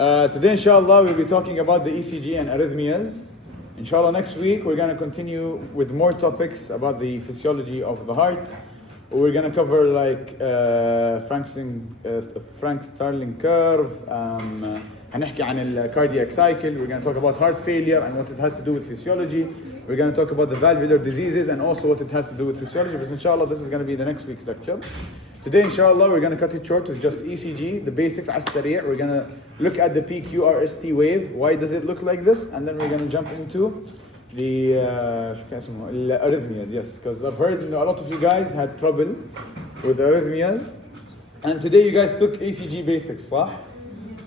Today, inshallah, we'll be talking about the ECG and arrhythmias. Inshallah, next week we're going to continue with more topics about the physiology of the heart. We're going to cover like Frank Starling curve. هنحكي عن the cardiac cycle. We're going to talk about heart failure and what it has to do with physiology. We're going to talk about the valvular diseases and also what it has to do with physiology. But inshallah, this is going to be the next week's lecture. Today, inshallah, we're going to cut it short with just ECG, the basics, as-sari'. We're going to look at the PQRST wave. Why does it look like this? And then we're going to jump into the arrhythmias, yes. Because I've heard a lot of you guys had trouble with arrhythmias. And today you guys took ECG basics, صح?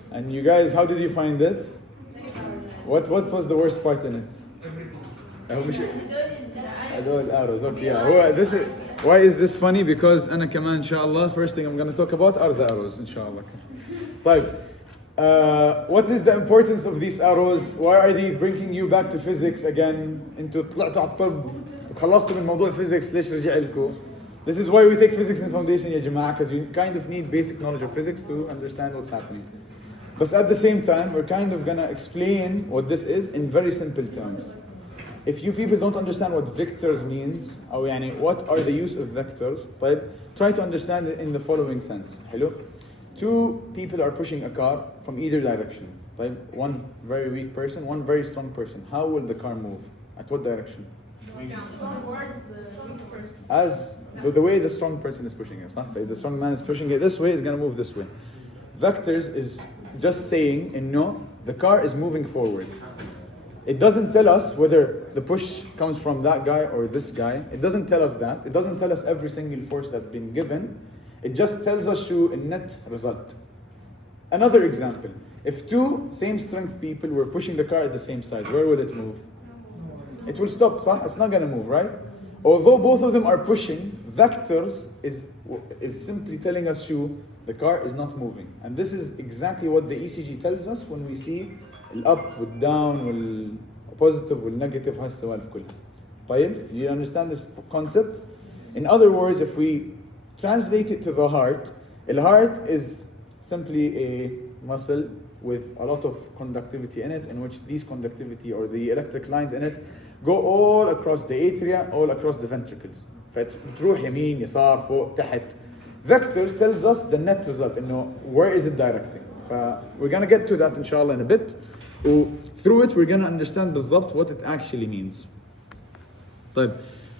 And you guys, how did you find it? What was the worst part in it? Adol arrows, okay, yeah. Why is this funny? Because أنا كمان inshallah, first thing I'm going to talk about are the arrows inshallah. طيب, what is the importance of these arrows? Why are they bringing you back to physics again? انتوا طلعتوا على الطب تخلصتوا من موضوع physics ليش رجع لكم? This is why we take physics in foundation يا جماعة, because we kind of need basic knowledge of physics to understand what's happening. But at the same time, we're kind of going to explain what this is in very simple terms. If you people don't understand what vectors means, أو يعني what are the use of vectors, طيب, try to understand it in the following sense. Hello? Two people are pushing a car from either direction. طيب, one very weak person, one very strong person. How will the car move? At what direction? As the way the strong person is pushing it. صح? If the strong man is pushing it this way, it's going to move this way. Vectors is just saying, no, the car is moving forward. It doesn't tell us whether the push comes from that guy or this guy. It doesn't tell us that. It doesn't tell us every single force that's been given. It just tells us a net result. Another example. If two same strength people were pushing the car at the same side, where would it move? It will stop, صح? It's not going to move, right? Although both of them are pushing, vectors is simply telling us the car is not moving. And this is exactly what the ECG tells us when we see الأب والdown والpositive والnegative هاي السوالف كلها. طيب, do you understand this concept? In other words, if we translate it to the heart is simply a muscle with a lot of conductivity in it, in which these conductivity or the electric lines in it go all across the atria, all across the ventricles. فتروح يمين يسار فوق تحت. Vectors tells us the net result, where is it directing. We're going to get to that inshallah in a bit. Through it, we're going to understand بالضبط what it actually means. طيب,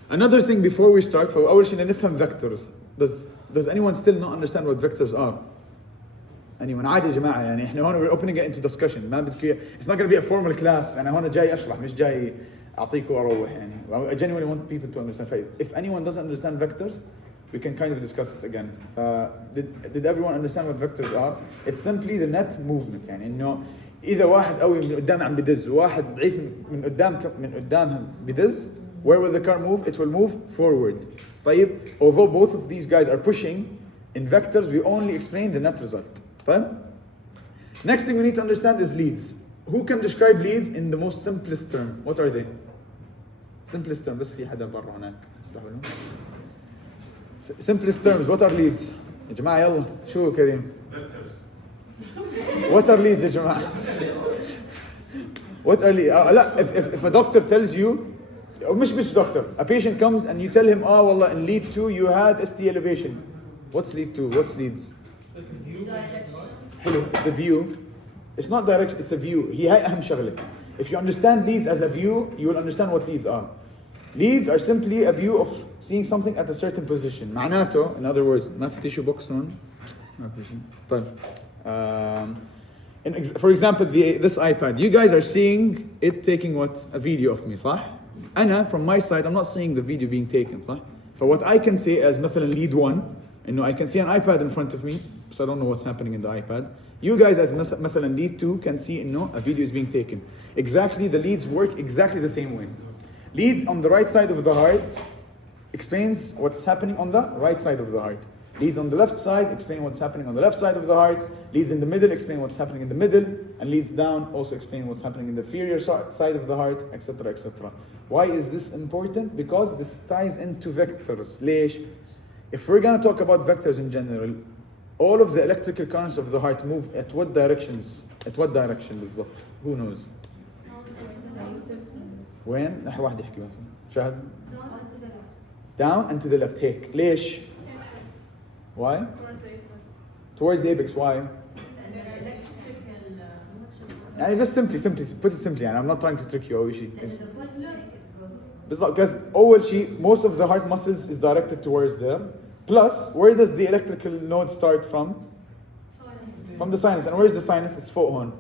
another thing before we start, فأول شيء نفهم vectors. Does anyone still not understand what vectors are? Anyone? عادي يا جماعة, يعني احنا هون we're opening it into discussion. ما بدك, it's not going to be a formal class. أنا هون جاي أشرح مش جاي أعطيكم أروح يعني. I genuinely want people to understand. If anyone doesn't understand vectors, we can kind of discuss it again. Did everyone understand what vectors are? It's simply the net movement. يعني إنه إذا واحد قوي من قدام عم بدز وواحد ضعيف من قدامهم بدز, where will the car move? It will move forward. طيب, although both of these guys are pushing, in vectors we only explain the net result. طيب? Next thing we need to understand is leads. Who can describe leads in the most simplest term? What are they? Simplest term. بس في حدا برا هناك. Simplest terms. What are leads? يا جماعة يلا شو كريم؟ What are leads يا جماعة? What are leads? لا, if a doctor tells you, مش doctor, a patient comes and you tell him, والله in lead 2 you had ST elevation. What's lead 2? What's leads? حلو, it's a view. It's not direction, it's a view. هي أهم شغلة. If you understand leads as a view, you will understand what leads are. Leads are simply a view of seeing something at a certain position. معناته, in other words, ما في tissue box هون. ما في شيء. طيب. For example, this iPad, you guys are seeing it taking what? A video of me, صح? أنا, from my side, I'm not seeing the video being taken, صح? So what I can say as مثلا lead 1, I can see an iPad in front of me, so I don't know what's happening in the iPad. You guys as مثلا lead 2 can see a video is being taken. Exactly, the leads work exactly the same way. Leads on the right side of the heart explains what's happening on the right side of the heart. Leads on the left side explain what's happening on the left side of the heart. Leads in the middle explain what's happening in the middle. And leads down also explain what's happening in the inferior side of the heart, etc., etc. Why is this important? Because this ties into vectors. ليش? If we're going to talk about vectors in general, all of the electrical currents of the heart move at what directions? At what direction بالضبط? Who knows? وين؟ نحو واحد يحكي مثلا. شهد. Down and to the left. هيك. ليش؟ Why? Towards the apex. Why? يعني بس simply put it simply يعني I'm not trying to trick you أول شيء. بالضبط because أول شيء most of the heart muscles is directed towards there. Plus, where does the electrical node start from? From the sinus. And where is the sinus? It's فوق هون.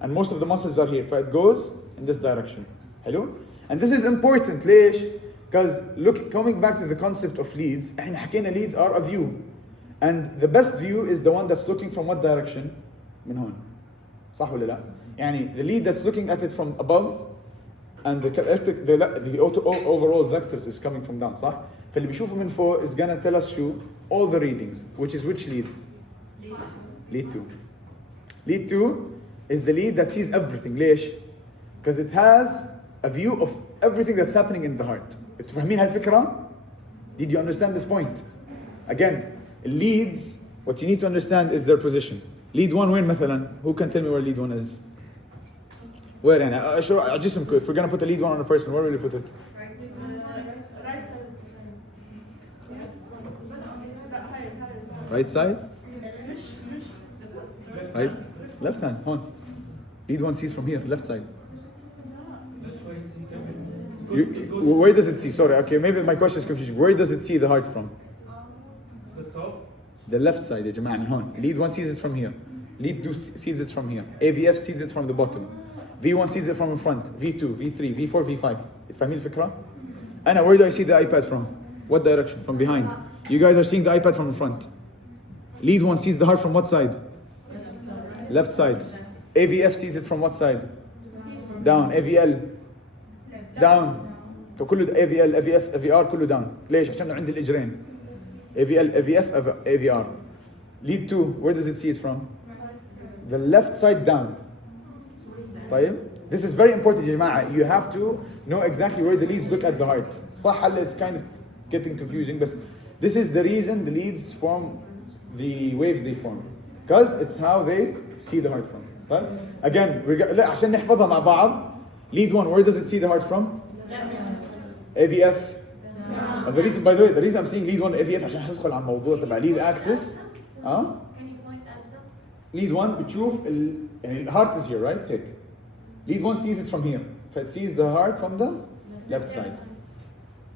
And most of the muscles are here. So it goes in this direction. Hello? And this is important. ليش? Because look, coming back to the concept of leads, احنا حكينا leads are a view. And the best view is the one that's looking from what direction? من هون. صح ولا لا؟ يعني the lead that's looking at it from above and the overall vectors is coming from down. صح؟ فاللي بيشوفه من فوق is gonna tell us شو? All the readings. Which is which lead? Lead 2. Lead 2 is the lead that sees everything. ليش? Because it has a view of everything that's happening in the heart. تفهمين هالفكرة? Did you understand this point? Again, leads, what you need to understand is their position. Lead 1 وين مثلا? Who can tell me where lead 1 is? Where يعني? جسمك. If we're gonna put a lead 1 on a person, where will you put it? Right side? Right? Left hand, hon. Lead 1 sees from here, left side. Where does it see? Sorry, okay, maybe my question is confusing. Where does it see the heart from? The top. The left side, يا جماعة من هون. Lead 1 sees it from here. Lead 2 sees it from here. AVF sees it from the bottom. V1 sees it from the front. V2, V3, V4, V5. تفهمين الفكرة? Anna, where do I see the iPad from? What direction? From behind. You guys are seeing the iPad from the front. Lead 1 sees the heart from what side? Left side. AVF sees it from what side? Down. AVL down. فكله AVL AVF AVR كله down. ليش؟ عشان عندي الإجرين. AVL AVF AVR. Lead 2, where does it see it from? The left side down. طيب? This is very important يا جماعة. You have to know exactly where the leads look at the heart. صح هلا it's kind of getting confusing, but this is the reason the leads form the waves they form. Because it's how they see the heart from. Right? Again, لا عشان نحفظها مع بعض. Lead 1, where does it see the heart from? AVF. The reason, by the way, the reason I'm saying lead 1 AVF عشان هندخل على الموضوع تبع lead axis. Lead 1 بتشوف يعني the heart is here, right? هيك. Lead 1 sees it from here. It sees the heart from the left side.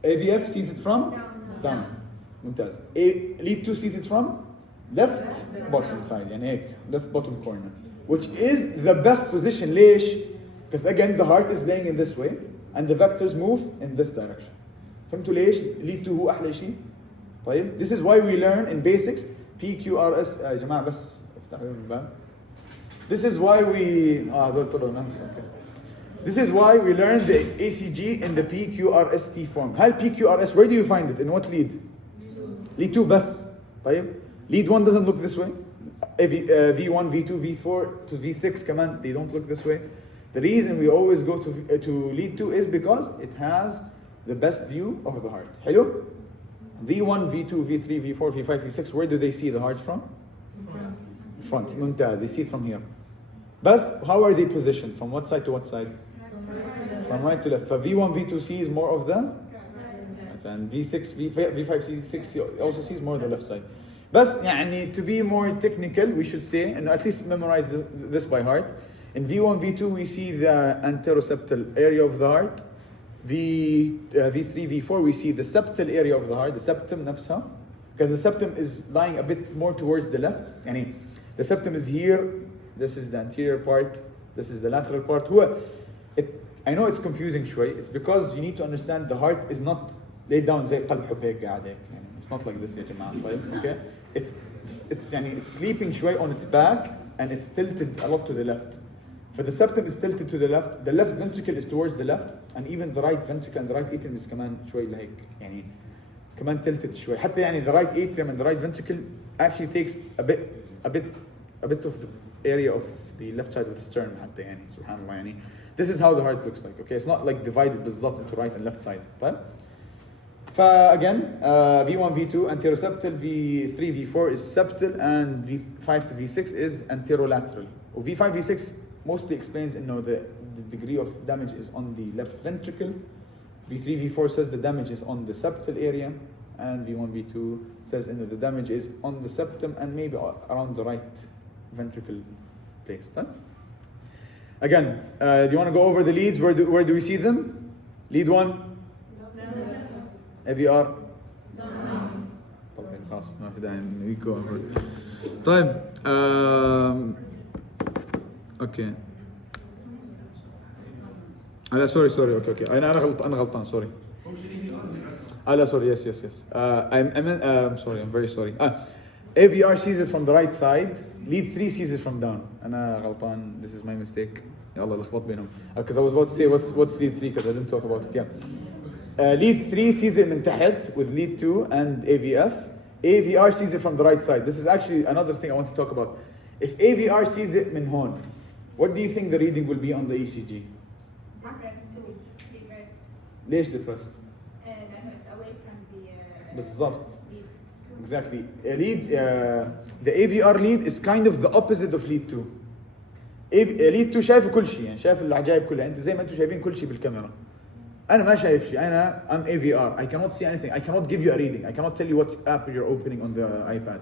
AVF sees it from down. ممتاز. Lead 2 sees it from left bottom side يعني هيك left bottom corner, which is the best position. ليش? Because again the heart is laying in this way and the vectors move in this direction. فهمتوا ليش؟ lead 2 هو أحلى شيء. طيب this is why we learn in basics PQRS يا جماعة بس افتحوا من الباب. This is why we هذول طلعوا ناس okay. This is why we learn the ACG in the PQRST form. هل PQRS where do you find it? In what lead? Lead 2 بس. طيب lead 1 doesn't look this way. V1, V2, V4 to V6 كمان they don't look this way. The reason we always go to lead 2 is because it has the best view of the heart. Hello? V1, V2, V3, V4, V5, V6, where do they see the heart from? Front. ممتاز. They see it from here. But how are they positioned? From what side to what side? From right to left. So V1, V2 sees more of the and V6, V5, C6 also sees more of the left side. But يعني, to be more technical, we should say, and at least memorize this by heart. In V1, V2, we see the anteroseptal area of the heart. V3, V4, we see the septal area of the heart, the septum نفسها. Because the septum is lying a bit more towards the left. يعني, the septum is here. This is the anterior part. This is the lateral part. I know it's confusing شوي. It's because you need to understand the heart is not laid down زي قلب حب هيك قاعد هيك. It's not like this يا جماعة. طيب, okay? It's sleeping شوي on its back and it's tilted a lot to the left. For the septum is tilted to the left ventricle is towards the left, and even the right ventricle and the right atrium is كمان شوي لهيك يعني كمان tilted شوي. حتى يعني the right atrium and the right ventricle actually takes a bit of the area of the left side of the sternum حتى يعني سبحان الله يعني. This is how the heart looks like. Okay, it's not like divided بالضبط into right and left side. طيب. فاجين V1 V2 anteroseptal, V3 V4 is septal, and V5 to V6 is anterolateral. V5 V6 mostly explains the degree of damage is on the left ventricle. V3 V4 says the damage is on the septal area, and V1 V2 says the damage is on the septum and maybe around the right ventricle place. Done? Again, do you want to go over the leads? Where do we see them? Lead 1 AVR. طبعا خلاص ما في داعي انه يجو over. طيب اوكي. لا سوري اوكي انا غلطان سوري. لا sorry yes. I'm sorry, I'm very sorry. AVR sees it from the right side. Lead 3 sees it from down. أنا غلطان. This is my mistake. يلا لخبط بينهم. Because I was about to say what's lead 3 because I didn't talk about it. Yeah. Lead 3 sees it من تحت with lead 2 and AVF. AVR sees it from the right side. This is actually another thing I want to talk about. If AVR sees it من هون, what do you think the reading will be on the ECG? ليش depressed? بالضبط. Exactly. The AVR lead is kind of the opposite of lead 2. lead 2 شايف كل شيء، يعني شايف العجائب كلها، انت زي ما انتم شايفين كل شيء بالكاميرا. انا ما شايف شيء، انا I'm AVR. I cannot see anything. I cannot give you a reading. I cannot tell you what app you're opening on the iPad.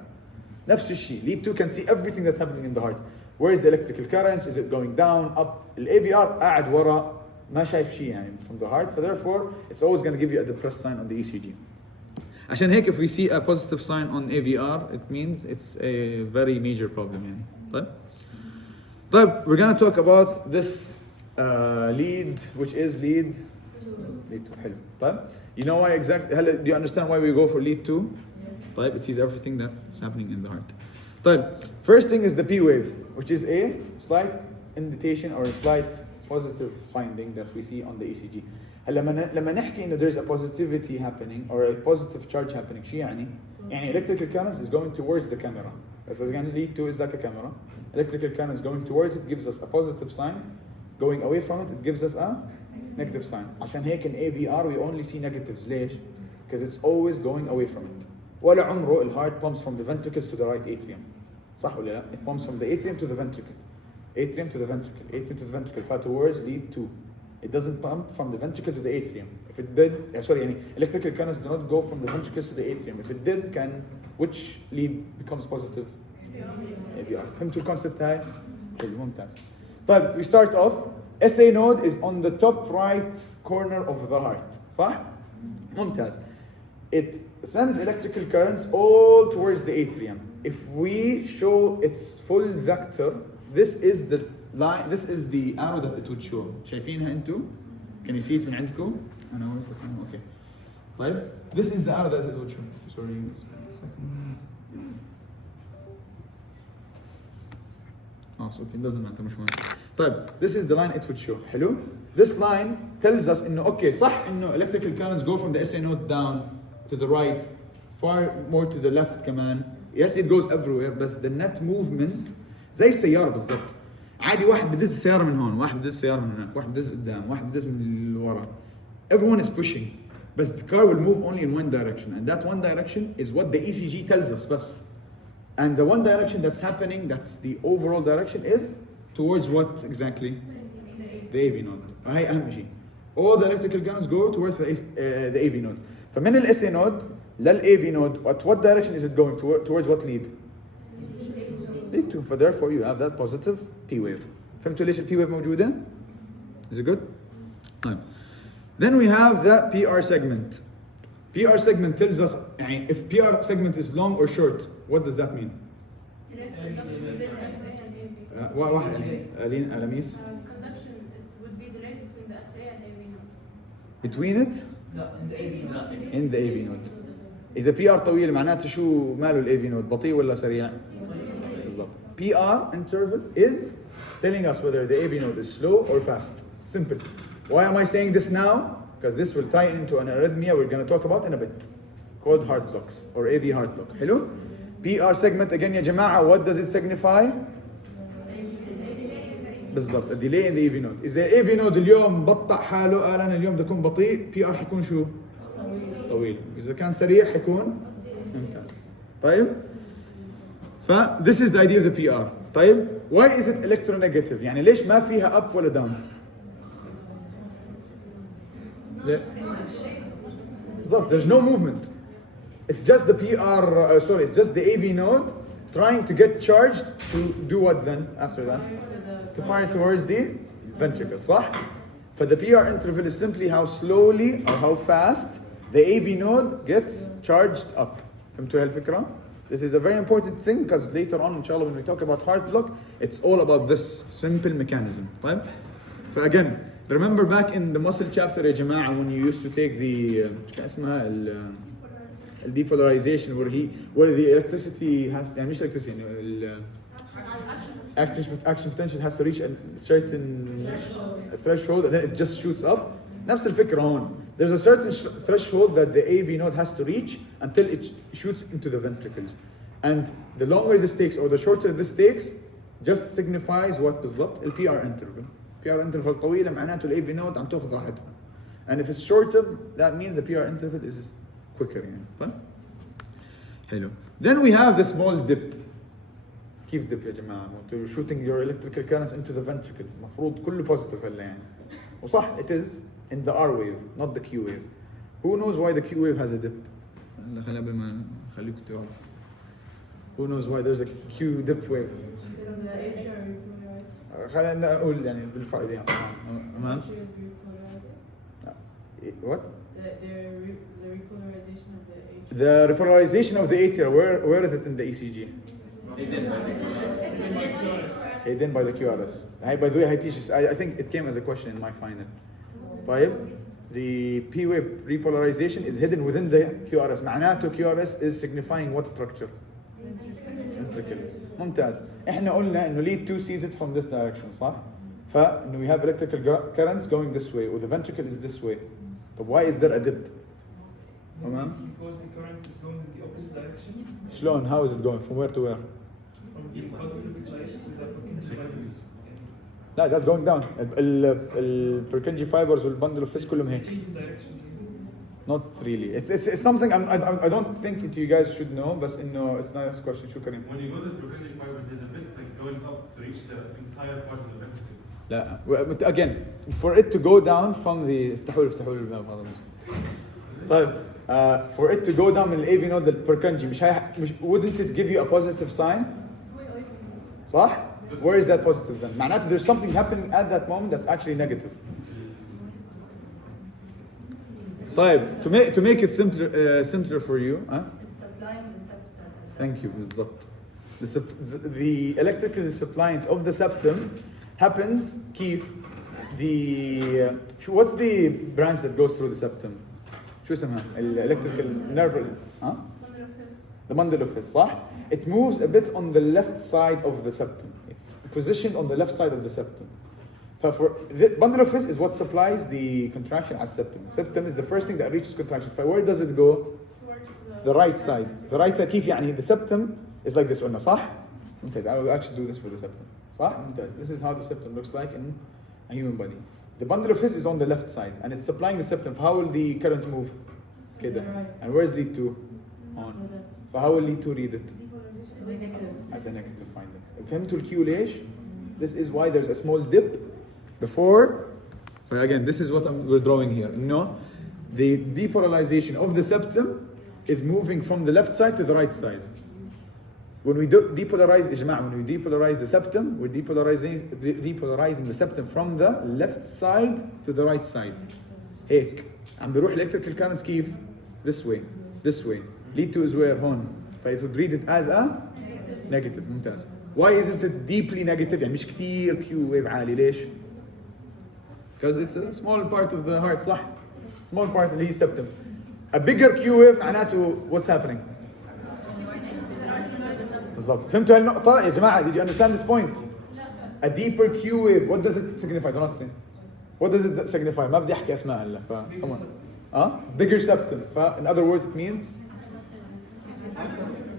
نفس الشيء. lead 2 can see everything that's happening in the heart. Where is the electrical currents? Is it going down, up? AVR قاعد ورا ما شايف شيء يعني from the heart. Therefore, it's always going to give you a depressed sign on the ECG. عشان هيك if we see a positive sign on AVR, it means it's a very major problem يعني. طيب we're going to talk about this lead which is lead 2. حلو. طيب you know why exactly, do you understand why we go for lead 2? طيب it sees everything that's happening in the heart. طيب first thing is the P wave, which is a slight indication or a slight positive finding that we see on the ECG. لما نحكي انه there is a positivity happening or a positive charge happening, شو يعني؟ يعني electrical current is going towards the camera. As again, lead 2 is like a camera. Electrical current is going towards it, gives us a positive sign. Going away from it, it gives us a negative sign. عشان هيك in AVR we only see negatives. ليش؟ Because it's always going away from it. ولا عمره the heart pumps from the ventricles to the right atrium. صح ولا لا؟ It pumps from the atrium to the ventricle. Atrium to the ventricle. Atrium to the ventricle. Towards lead 2. It doesn't pump from the ventricle to the atrium. If it did, يعني electrical currents do not go from the ventricles to the atrium. If it did, which lead becomes positive? AVR. فهمتوا الكونسبت هاي؟ ممتاز. طيب we start off. SA node is on the top right corner of the heart. صح؟ ممتاز. It sends electrical currents all towards the atrium. If we show its full vector, this is the line, this is the arrow that it would show. شايفينها انتو؟ Can you see it من عندكم؟ أنا where's the camera? Okay. طيب this is the arrow that it would show. Sorry, a second. So it doesn't matter مش مهم. طيب this is the line it would show. حلو؟ This line tells us إنه okay صح إنه electrical currents go from the SA node down to the right, far more to the left كمان. Yes, it goes everywhere, بس the net movement زي السيارة بالضبط. عادي واحد بدز السيارة من هون، واحد بدز السيارة من هناك، واحد بدز قدام، واحد بدز من ورا. Everyone is pushing, but the car will move only in one direction, and that one direction is what the ECG tells us بس. And the one direction that's happening, that's the overall direction, is towards what exactly? The AV node. هاي أهم شيء. All the electrical currents go towards the AV node. فمن ال SA node لل AV node, what direction is it going towards what lead? Lead 2. Therefore you have that positive P wave. فهمتوا ليش ال P wave موجودة? Is it good? طيب. Then we have the PR segment. PR segment tells us يعني if PR segment is long or short, what does that mean? واحد ألين ألميس. Conduction would be delayed between the SA and AV node. Between it? لا in the AV node. In the AV node. إذا PR طويل معناته شو ماله ال AV node؟ بطيء ولا سريع؟ بالضبط. PR interval is telling us whether the AV node is slow or fast. Simple. Why am I saying this now? Because this will tie into an arrhythmia we're going to talk about in a bit, called heart blocks or AV heart block. حلو؟ PR segment again يا جماعة, what does it signify? بالضبط, a delay in the AV node. إذا AV node اليوم بطأ حاله قال أنا اليوم بدي أكون بطيء, PR حيكون شو؟ طويل. طويل، إذا كان سريع حيكون ممتاز. طيب ف this is the idea of the PR. طيب why is it electronegative؟ يعني ليش ما فيها up ولا down؟ بالضبط there's no movement. It's just the PR it's just the AV node trying to get charged to do what then after that? To fire towards the ventricle, صح؟ But the PR interval is simply how slowly or how fast the AV node gets charged up. فهمتوا هالفكرة؟ This is a very important thing because later on inshallah when we talk about heart block, it's all about this simple mechanism. طيب؟ So again, remember back in the muscle chapter يا جماعة when you used to take the شو اسمها depolarization where the electricity has يعني مش electricity يعني action potential has to reach a certain threshold and then it just shoots up. نفس الفكرة هون. There's a certain threshold that the AV node has to reach until it shoots into the ventricles. And the longer this takes or the shorter this takes just signifies what بالضبط ال PR interval. PR interval طويلة معناته ال AV node عم تاخذ راحتها. And if it's shorter that means the PR interval is quicker يعني. طيب؟ حلو. Then we have the small dip. كيف dip يا جماعة؟ You're shooting your electrical current into the ventricles. المفروض كله positive هلا يعني. وصح it is in the R wave, not the Q wave. Who knows why the Q wave has a dip? خلينا قبل ما خليكم تعرفوا. Who knows why there's a Q dip wave? Because the atrial repolarized. خلينا نقول يعني بالفائدة يعني. تمام. Atrial is repolarized. What? The repolarization of the atrial. The repolarization of the atria, where is it in the ECG? Hidden by the QRS. By the way, I teach this. I think it came as a question in my final. طيب, the P wave repolarization is hidden within the QRS. معناته QRS is signifying what structure? Ventricle. ممتاز. احنا قلنا انه lead 2 sees it from this direction, صح؟ فانه we have electrical currents going this way, or the ventricle is this way. طب why is there a dip? تمام؟ Because the current is going in the opposite direction. شلون? How is it going? From where to where? From the bottom of the chest to the Purkinje fibers. لا, that's going down. ال Purkinje fibers والbundle of fist كلهم هيك. Change the direction. Not really. It's something I don't think you guys should know, but it's not a question. شو كريم? When you go to the Purkinje fiber, there's a bit like going up to reach the entire part of the ventricle. لا. But again, for it to go down from the افتحوا لي الباب هذا بس. طيب. For it to go down من AV node للبركنجي مش wouldn't it give you a positive sign؟ صح؟ Where is that positive then? معناته there's something happening at that moment that's actually negative. طيب, to make it simpler for you, It's supplying the septum. thank you بالضبط. The electrical suppliance of the septum happens كيف what's the branch that goes through the septum? شو اسمها؟ electrical nerve the bundle of fist, صح? It moves a bit on the left side of the septum. It's positioned on the left side of the septum. For the bundle of fist is what supplies the contraction as septum. Septum is the first thing that reaches contraction. Where does it go? The right side. The right side كيف يعني? The septum is like this قلنا, صح؟ ممتاز. I will actually do this for the septum. صح؟ ممتاز. This is how the septum looks like in a human body. The bundle of fist is on the left side and it's supplying the septum. How will the currents move? كده. And where's lead 2? On. فهو will lead 2 read it? Negative. As a negative finding. فهمتوا الكيو ليش? This is why there's a small dip before. Again, this is what we're drawing here. No, the depolarization of the septum is moving from the left side to the right side. When we depolarize, when we depolarize the septum, we're depolarizing the septum from the left side to the right side. هيك. عم بيروح electrical currents كيف? This way. This way. Lead to is where? هون. It would read it as a negative. ممتاز. Why isn't it deeply negative? يعني مش كثير Q wave عالي. ليش? Because it's a small part of the heart, صح? Small part اللي هي septum. A bigger Q wave معناته what's happening? بالضبط. فهمتوا هالنقطة يا جماعة? Did you understand this point? A deeper Q wave, what does it signify? Do not say. What does it signify? ما بدي أحكي أسماء هلا. Someone. Bigger septum. In other words, it means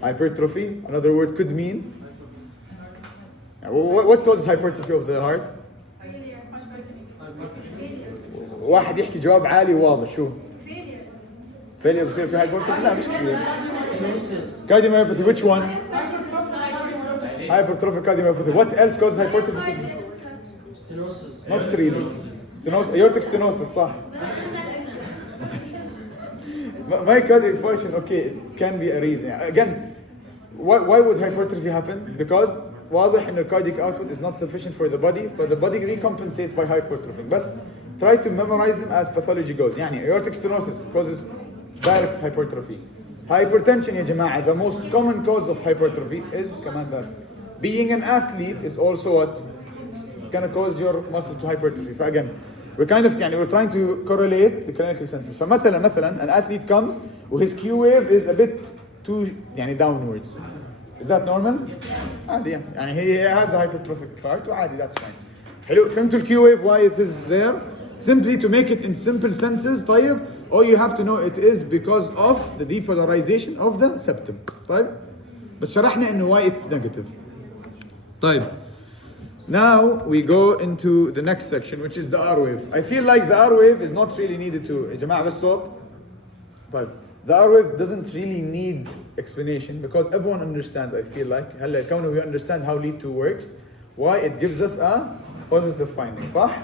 hypertrophy. Another word could mean. What causes hypertrophy of the heart? واحد يحكي جواب عالي وواضح. شو؟ فيلير بصير في hypertrophy؟ لا مش كبير. Cardiomyopathy, which one? Hypertrophic cardiomyopathy. What else causes hypertrophy? Not really. Stenosis, aortic stenosis, صح. Myocardial infarction, okay, it can be a reason. Again, why would hypertrophy happen? Because واضح إن cardiac output is not sufficient for the body, but the body recompensates by hypertrophy. But try to memorize them as pathology goes. يعني aortic stenosis causes direct hypertrophy. Hypertension يا جماعة, the most common cause of hypertrophy is كمان that. Being an athlete is also what gonna cause your muscle to hypertrophy. Again, we're trying to correlate the clinical senses. فمثلا an athlete comes with his Q wave is a bit too downwards. Is that normal? عادي يعني he has a hypertrophic heart وعادي, that's fine. حلو, فهمتوا ال Q wave why it is there? Simply to make it in simple senses. طيب, all you have to know it is because of the depolarization of the septum. طيب, بس شرحنا إنه why it's negative. طيب, now we go into the next section, which is the R wave. I feel like the R wave is not really needed to. يا جماعة بس صوت. طيب, the R wave doesn't really need explanation because everyone understands. I feel like هلا كونه we understand how lead to works, why it gives us a positive finding. صح?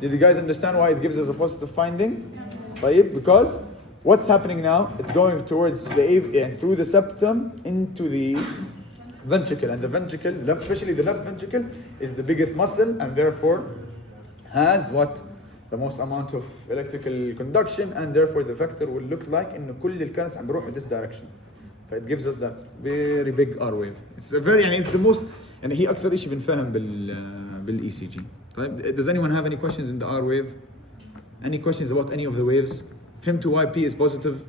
Did you guys understand why it gives us a positive finding? طيب, because what's happening now? It's going towards the through the septum into the ventricle, and the ventricle, especially the left ventricle, is the biggest muscle and therefore has what? The most amount of electrical conduction, and therefore the vector will look like إنه كل الcurrents عم بيروح in this direction. It gives us that very big R wave. It's a very it's the most هي أكثر شيء بنفهم بال ECG. طيب, does anyone have any questions in the R wave? Any questions about any of the waves? فهمتوا why P is positive?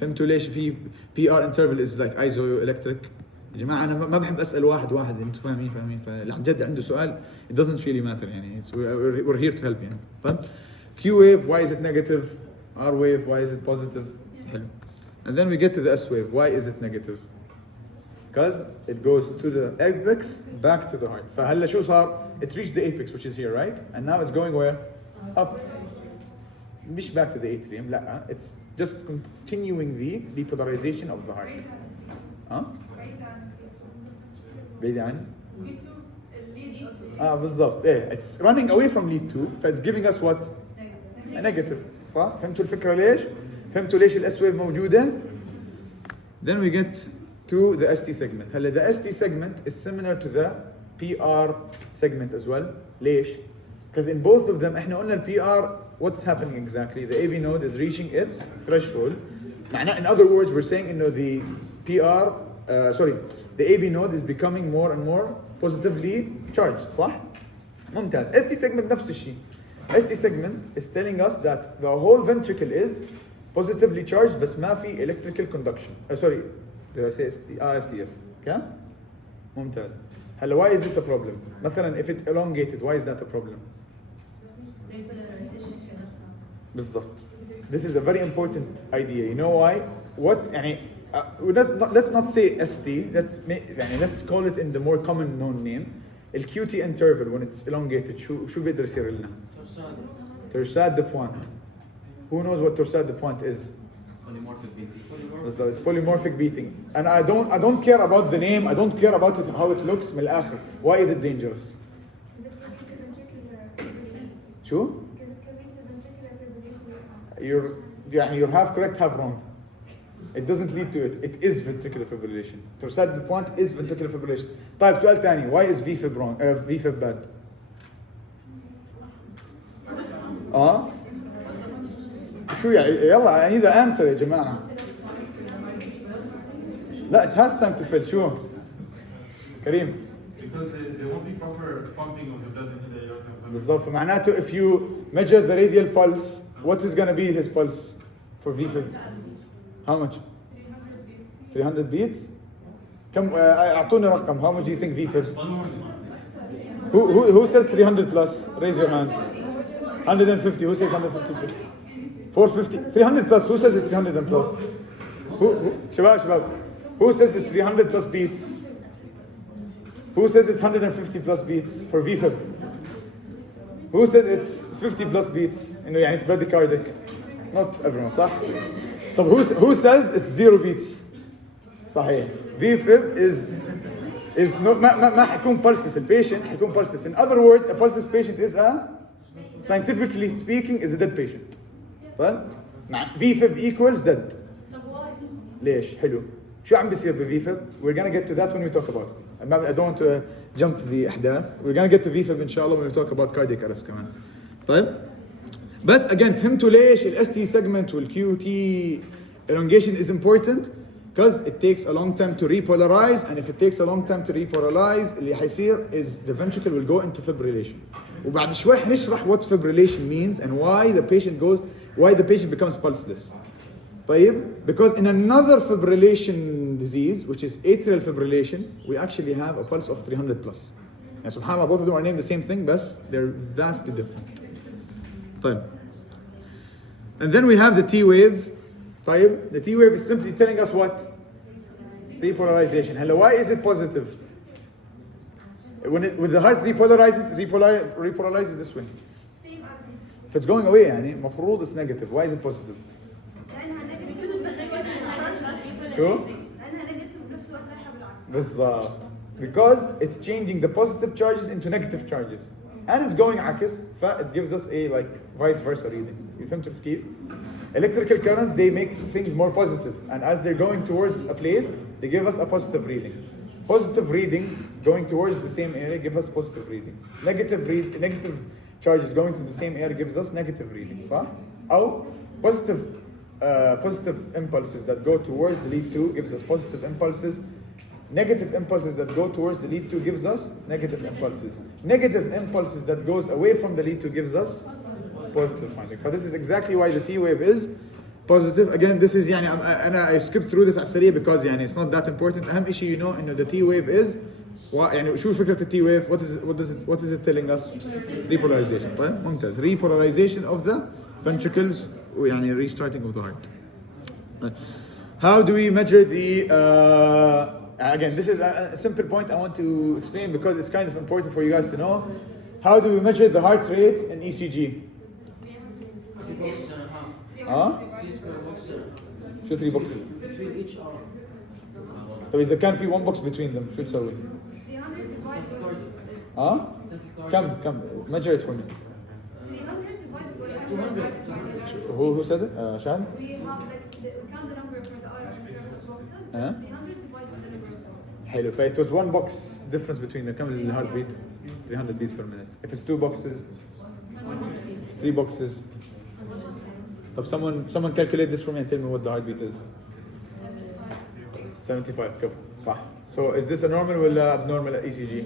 فهمتوا ليش في PR interval is like isoelectric? يا جماعة أنا ما بحب أسأل واحد أنتوا فاهمين فاللي عن جد عنده سؤال it doesn't really matter we're here to help يعني. طيب, Q wave, why is it negative? R wave, why is it positive? حلو. And then we get to the S wave, why is it negative? Because it goes to the apex back to the heart. فهلا شو صار? It reached the apex, which is here, right? And now it's going where? Up. مش back to the atrium, لا. It's just continuing the depolarization of the heart. Huh? بعيد عن بالضبط it's running away from lead 2 فit's giving us what? A negative. فهمتوا الفكرة ليش؟ فهمتوا ليش الاس wave موجودة؟ Then we get to the ST segment. هلا the ST segment is similar to the PR segment as well. ليش؟ Because in both of them احنا قلنا ال PR what's happening exactly? The AV node is reaching its threshold. In other words, we're saying the PR the AV node is becoming more and more positively charged, صح؟ ممتاز. ST segment نفس الشيء. ST segment is telling us that the whole ventricle is positively charged بس ما في electrical conduction. Did I say ST? STS. Okay? ممتاز. هلا why is this a problem? مثلا if it elongated, why is that a problem? بالضبط. This is a very important idea. You know why? What let's not say ST. Let's call it in the more common known name. The QT interval when it's elongated شو بيقدر يصير لنا؟ Torsade de pointe. Who knows what torsade de pointe is? Polymorphic beating. It's polymorphic beating. And I don't care about the name. I don't care about it how it looks من الآخر. Why is it dangerous? شو؟ you're half correct, half wrong. It doesn't lead to it. It is ventricular fibrillation. Torsade de pointe is ventricular fibrillation. طيب سؤال ثاني. Why is VFib wrong? VFib bad? شو يلا I need the answer يا جماعة. لا, it has time to fill. شو؟ كريم. Because there won't be proper pumping of the blood into the aorta. بالضبط. فمعناته if you measure the radial pulse, what is going to be his pulse for VFib? How much? 300 beats. كم أعطوني رقم. How much do you think VFib? Who says 300 plus? Raise your hand. 150. Who says 150 plus? 450. 300 plus. Who says it's 300 and plus? Who? شباب. Who says it's 300 plus beats? Who says it's 150 plus beats for VFib? Who said it's 50 plus beats? يعني it's bradycardic. Not everyone, صح? طب who says it's 0 beats؟ صحيح. VFib is no ما حيكون pulses. البيشنت حيكون pulses. In other words, a pulses patient is a, scientifically speaking, is a dead patient. طيب؟ VFib equals dead. طب واي؟ ليش؟ حلو. شو عم بيصير ب VFib؟ We're gonna get to that when we talk about it. I don't want to jump the أحداث. We're gonna get to VFib إن شاء الله when we talk about cardiac arrest كمان. طيب؟ بس again فهمتوا ليش ال ST segment وال QT elongation is important? Because it takes a long time to repolarize, and if it takes a long time to repolarize اللي حيصير is the ventricle will go into fibrillation. وبعد شوي حنشرح what fibrillation means and why the patient becomes pulseless. طيب, because in another fibrillation disease, which is atrial fibrillation, we actually have a pulse of 300 plus. And subhanAllah, both of them are named the same thing, but they're vastly different. طيب. And then we have the T wave. طيب, the T wave is simply telling us what? Repolarization. Hello, why is it positive? When the heart repolarizes, it repolarizes this way. Same as If it's going away, يعني المفروض it's negative. Why is it positive? لأنها نيجاتيف بنفس الوقت شو؟ لأنها نيجاتيف بنفس الوقت رايحة بالعكس. بالضبط. Because it's changing the positive charges into negative charges. And it's going عكس, it gives us a like vice versa reading. You فهمتوا كيف؟ Electrical currents, they make things more positive. And as they're going towards a place, they give us a positive reading. Positive readings going towards the same area give us positive readings. Negative charges going to the same area gives us negative readings. صح؟ أو positive impulses that go towards the lead 2 gives us positive impulses. Negative impulses that go towards the lead 2 gives us negative impulses. Negative impulses that goes away from the lead 2 gives us positive finding. So this is exactly why the T wave is positive. Again, this is يعني I skipped through this على السريع because يعني it's not that important. أهم شيء you know إنه the T wave is يعني شو فكرة the T wave? What is it telling us? Repolarization. طيب ممتاز. Repolarization of the ventricles ويعني restarting of the heart. How do we measure the again, this is a simple point I want to explain because it's kind of important for you guys to know. How do we measure the heart rate in ECG? شو 3 boxes؟ طيب إذا كان في 1 box between them شو تسوي؟ 300 divided by كم measure it for me. 300 divided by 200. Who said it? Shahd? We have we count the number for the boxes. 300 divided by the number of boxes. حلو. It was 1 box difference between them. كم ال heartbeat? 300 beats per minute. If it's 2 boxes, if it's 3 boxes. طب someone calculate this for me and tell me what the heartbeat is. 75 كفو صح. So is this a normal ولا abnormal ECG?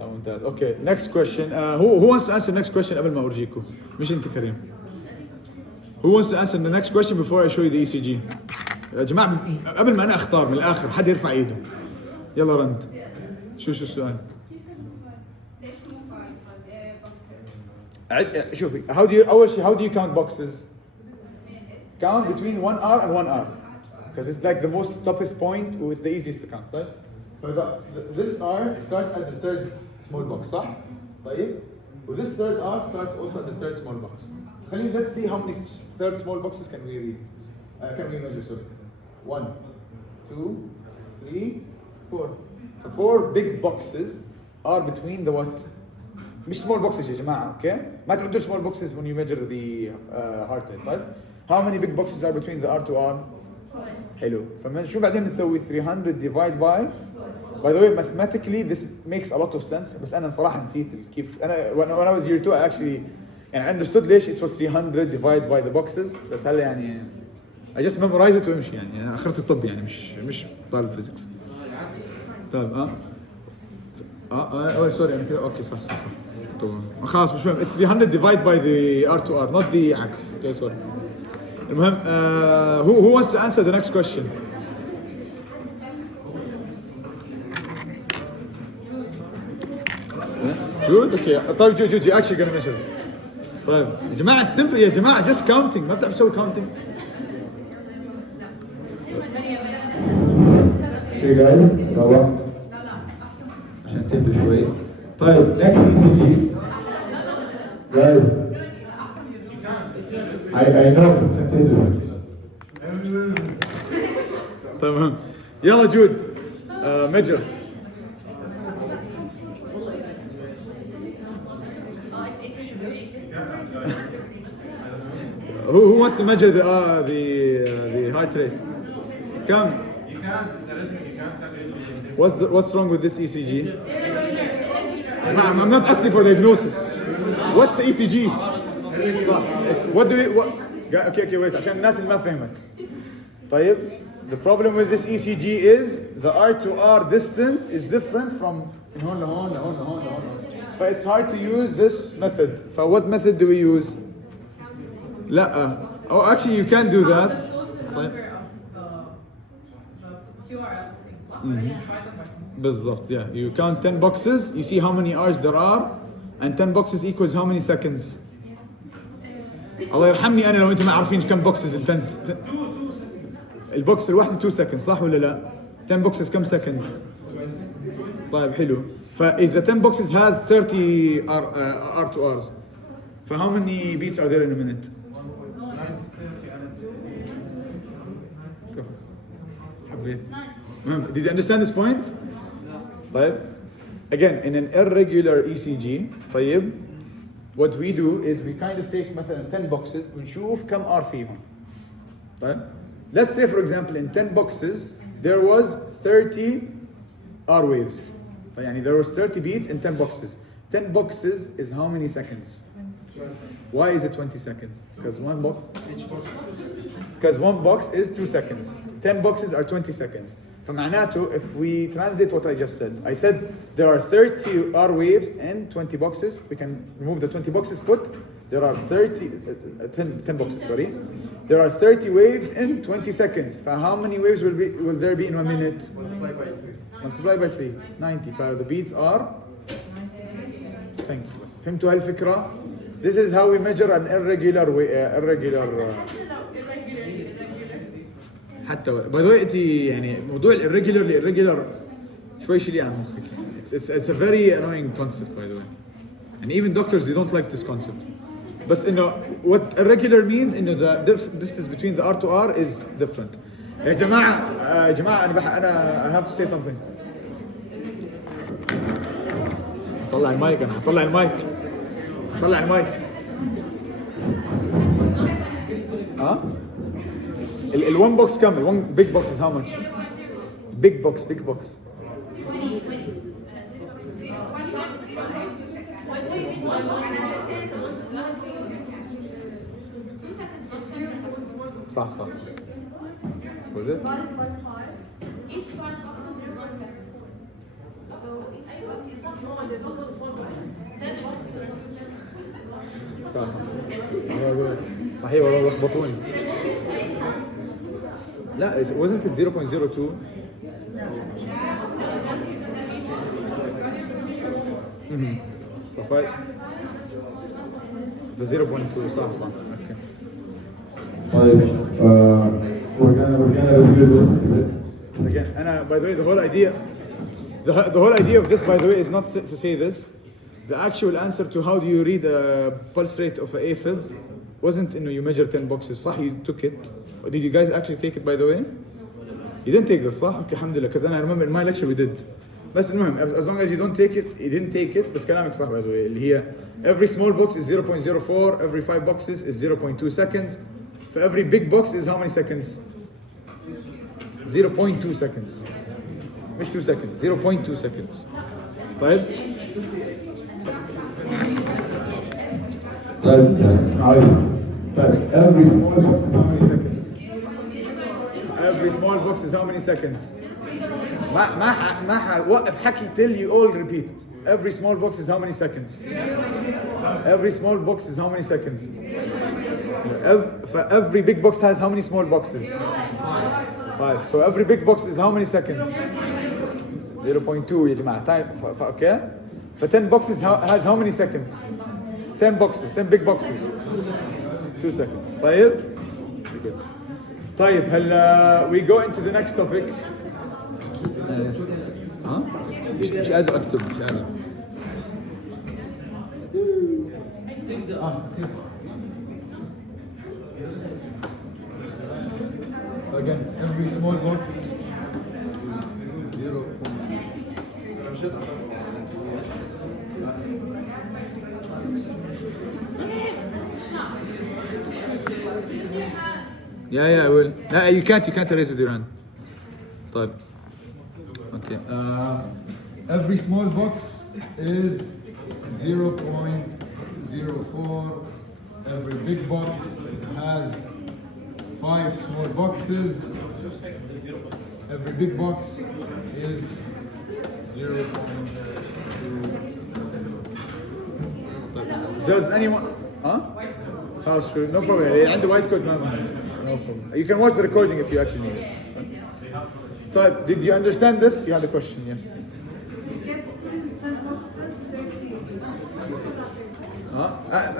ممتاز. Okay, next question. Who wants to answer the next question قبل ما أورجيكم؟ مش أنت كريم. Who wants to answer the next question before I show you the ECG? يا جماعة قبل ما أنا أختار من الآخر حد يرفع إيده. يلا رند. شو السؤال؟ ليش مو 5 شوفي أول شيء how do you count boxes? Count between 1R and 1R. Because it's like the most toughest point, it's the easiest to count, right? So this R starts at the third small box, صح? طيب? Well, this third R starts also at the third small box. Let's see how many third small boxes can we read. Can we measure? Sorry. 1, 2, 3, 4. So 4 big boxes are between the what? مش small boxes يا جماعة, okay? ما تعدوا small boxes when you measure the heart rate, right? How many big boxes are between the R to R? حلو. فشو بعدين نسوي 300 divide by the way mathematically this makes a lot of sense بس أنا صراحة نسيت كيف أنا when I was year 2 I actually يعني understood ليش it was 300 divide by the boxes بس هلا يعني I just memorize it وامشي يعني آخرة الطب يعني مش طالب فيزيكس. طيب سوري أنا كده أوكي صح طبعا خلاص مش مهم it's 300 divide by the R to R not the عكس. Okay sorry. المهم who wants to answer the next question? Jude? Okay. طيب Jude you actually gonna measure. طيب يا جماعة simple يا جماعة just counting ما بتعرف تسوي counting. Okay guys يلا عشان تهدوا شوي. طيب next ECG guys I know عشان تهدوا شوي. تمام يلا جود مجر who wants to measure the heart rate? Come. You can't, it's arrhythmic, you can't calculate What's wrong with this ECG? I'm not asking for diagnosis. What's the ECG? صح. It's what do we what? Okay wait عشان الناس اللي ما فهمت. طيب the problem with this ECG is the R to R distance is different from هون لهون لهون لهون لهون. But it's hard to use this method. So what method do we use? لا. Oh actually you can do that. طيب. بالضبط yeah you count 10 boxes you see how many R's there are and 10 boxes equals how many seconds الله يرحمني انا لو انتم ما عارفين كم boxes البوكس الواحده 2 seconds صح ولا لا 10 boxes كم second طيب حلو فاذا 10 boxes has 30 R to R's for how many beats are there in a minute حبيت did you understand this point طيب again in an irregular ECG طيب what we do is we kind of take مثلا 10 boxes ونشوف كم R فيهم طيب let's say for example in 10 boxes there was 30 R waves طيب يعني there was 30 beats in 10 boxes 10 boxes is how many seconds why is it 20 seconds because one box is 2 seconds 10 boxes are 20 seconds فمعناته if we translate what I just said I said there are 30 R waves in 20 boxes we can remove the 20 boxes put there are 10 boxes sorry there are 30 waves in 20 seconds for how many waves will there be in 1 minute multiply by 3 90 so the beats are thank you فهمتوا هالفكرة this is how we measure an irregular حتى باي ذا واي انت يعني موضوع الirregular شوي شيلي عن مخك it's a very annoying concept by the way and even doctors they don't like this concept بس انه what irregular means انه the distance between the R to R is different يا جماعه انا I have to say something طلع المايك انا هطلع المايك ها one box كم one big box is how much big box صح was it Each part boxes is 1 second. So each box is 10 boxes. صحيح والله لخبطوني لا wasn't it 0.02 ففاي the 0.2 صح okay طيب we're gonna review this a bit. Yes, again and by the way the whole idea of this by the way is not to say this the actual answer to how do you read a pulse rate of an AFib wasn't you measure 10 boxes صح you took it did you guys actually take it by the way you didn't take this صح okay alhamdulillah because I remember in my lecture we did بس المهم as long as you don't take it you didn't take it بس كلامك صح by the way اللي هي every small box is 0.04 every 5 boxes is 0.2 seconds for every big box is how many seconds 0.2 seconds مش 2 seconds 0.2 seconds طيب every small box is how many seconds every small box is how many seconds ما وقف حكي till you all repeat every small box is how many seconds every small box is how many seconds every big box has how many small boxes 5 so every big box is how many seconds 0.2 يا جماعة okay for 10 boxes has how many seconds 10 boxes 10 big boxes 2 seconds طيب هلا we go into the next topic ها مش قادر اكتب مش قادر again, every small box is 0. Yeah, I will. No, you can't erase with your hand. طيب. Okay. Every small box is 0.04. Every big box has 5 small boxes. Every big box is 0.2. Does anyone? Huh? خلاص sure. No problem. عندي white code no problem. You can watch the recording if you actually need it. طيب, did you understand this? You had a question, yes.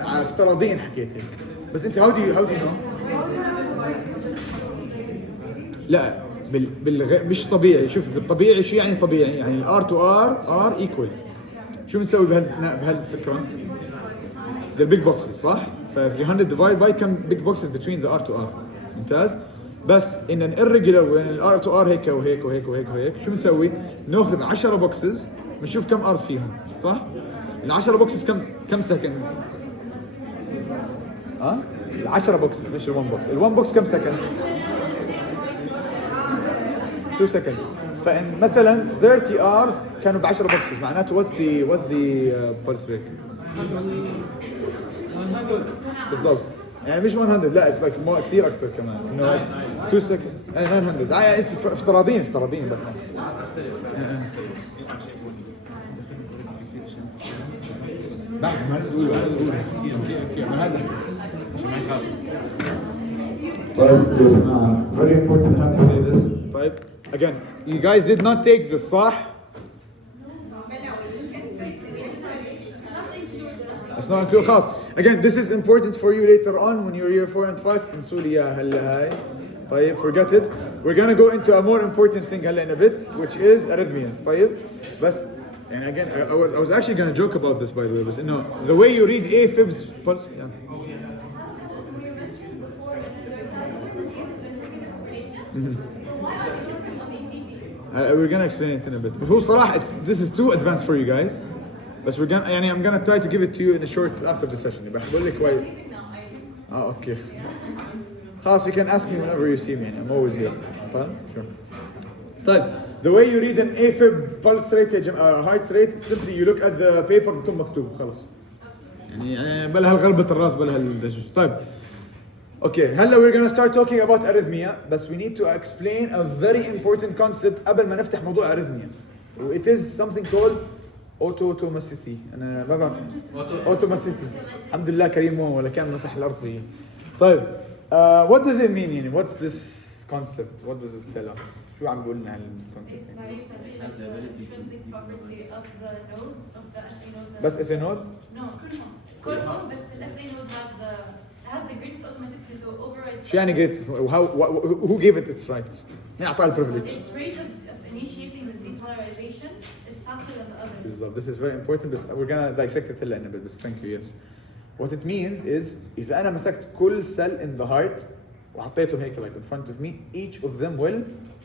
افتراضيا حكيت هيك. بس انت how do you know؟ لا مش طبيعي. شوف بالطبيعي شو يعني طبيعي؟ يعني R to R equal. شو بنسوي بهالفكرة؟ the big boxes صح؟ ف 300 divide by كم big boxes between the R to R. ممتاز. بس in an irregular وين ال R to R هيك وهيك وهيك وهيك وهيك شو بنسوي؟ ناخذ 10 boxes بنشوف كم R فيهم صح؟ ال 10 boxes كم seconds؟ ال 10 boxes مش ال 1 box. ال 1 box كم second؟ 2 seconds. فإن مثلا 30 R's كانوا ب 10 boxes معناته what's the pulse rate؟ 100 بالضبط. يعني مش 100 لا it's like more كثير أكثر كمان. No it's 2 seconds. 900. it's افتراضيين بس ما. بعد ما تقول طيب very important how to say this. طيب again you guys did not take the صح. It's not included خلاص. Again this is important for you later on when you're year 4 and 5. انسوا لي اياها هلا هاي. طيب forget it. We're gonna go into a more important thing هلا in a bit which is arrhythmias. طيب بس and again I was actually gonna joke about this by the way. But no, the way you read AFib's pulse. Yeah. We're gonna explain it in a bit. هو صراحة this is too advanced for you guys. But we're gonna يعني I'm gonna try to give it to you in a short after the session. بس بقول لك why. Okay. خلاص you can ask me whenever you see me. I'm always here. طيب sure. طيب the way you read an AFib pulse rate heart rate simply you look at the paper بيكون مكتوب خلاص. يعني بلا هالغلبة الراس بلا هالدجاج. طيب. Okay, هلا we're gonna start talking about arrhythmia. But we need to explain a very important concept قبل ما نفتح موضوع arrhythmia. It is something called automaticity. أنا ما بعرف. automaticity. الحمد لله كريم ولا كان مسح الأرض فيه. طيب, what does it mean يعني? What's this concept? What does it tell us? شو عم بقول لنا هالconcept? بس SA node? No, كلهم بس ال SA node has the greatest automaticity so overrides. شو يعني greatest? Who gave it its rights? مين أعطاه privilege? Its rate of initiating the depolarization is faster than the others. بالضبط. This is very important. But we're gonna dissect it هلا in a bit. But thank you. Yes. What it means is إذا أنا مسكت كل cell in the heart وحطيتهم هيك like in front of me, each of them will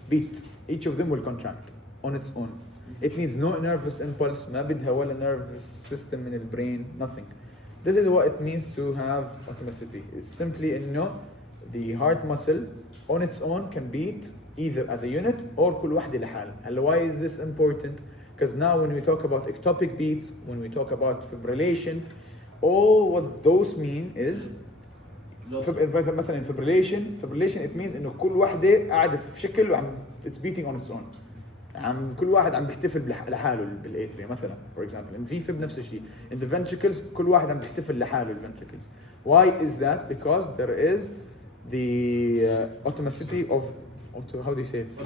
beat. Each of them will contract on its own. It needs no nervous impulse. ما بدها ولا nervous system من the brain. Nothing. This is what it means to have automaticity. It's simply إنه the heart muscle on its own can beat either as a unit or كل واحدة لحال. هلا why is this important? Because now when we talk about ectopic beats, when we talk about fibrillation, all what those mean is مثلا fibrillation it means إنه كل واحدة قاعدة في شكل وعم it's beating on its own. كل واحد عم بيحتفل لحاله بالاتريا مثلا for example. in VFib نفس الشيء. in the ventricles كل واحد عم بيحتفل لحاله ventricles. Why is that? Because there is the automaticity of how do you say it?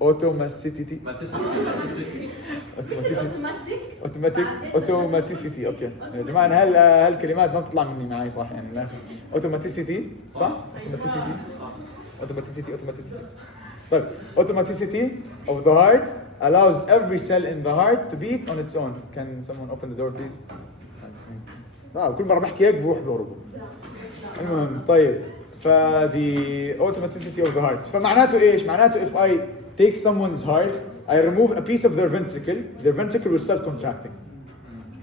Automaticity. Automaticity. Okay. يا جماعة هالكلمات ما بتطلع مني معي صح يعني لا. Automaticity صح؟ Automaticity. طيب, automaticity of the heart allows every cell in the heart to beat on its own. Can someone open the door please? كل مرة بحكي هيك بروح بهرب. المهم طيب the automaticity of the heart. فمعناته ايش؟ معناته if I take someone's heart, I remove a piece of their ventricle will start contracting.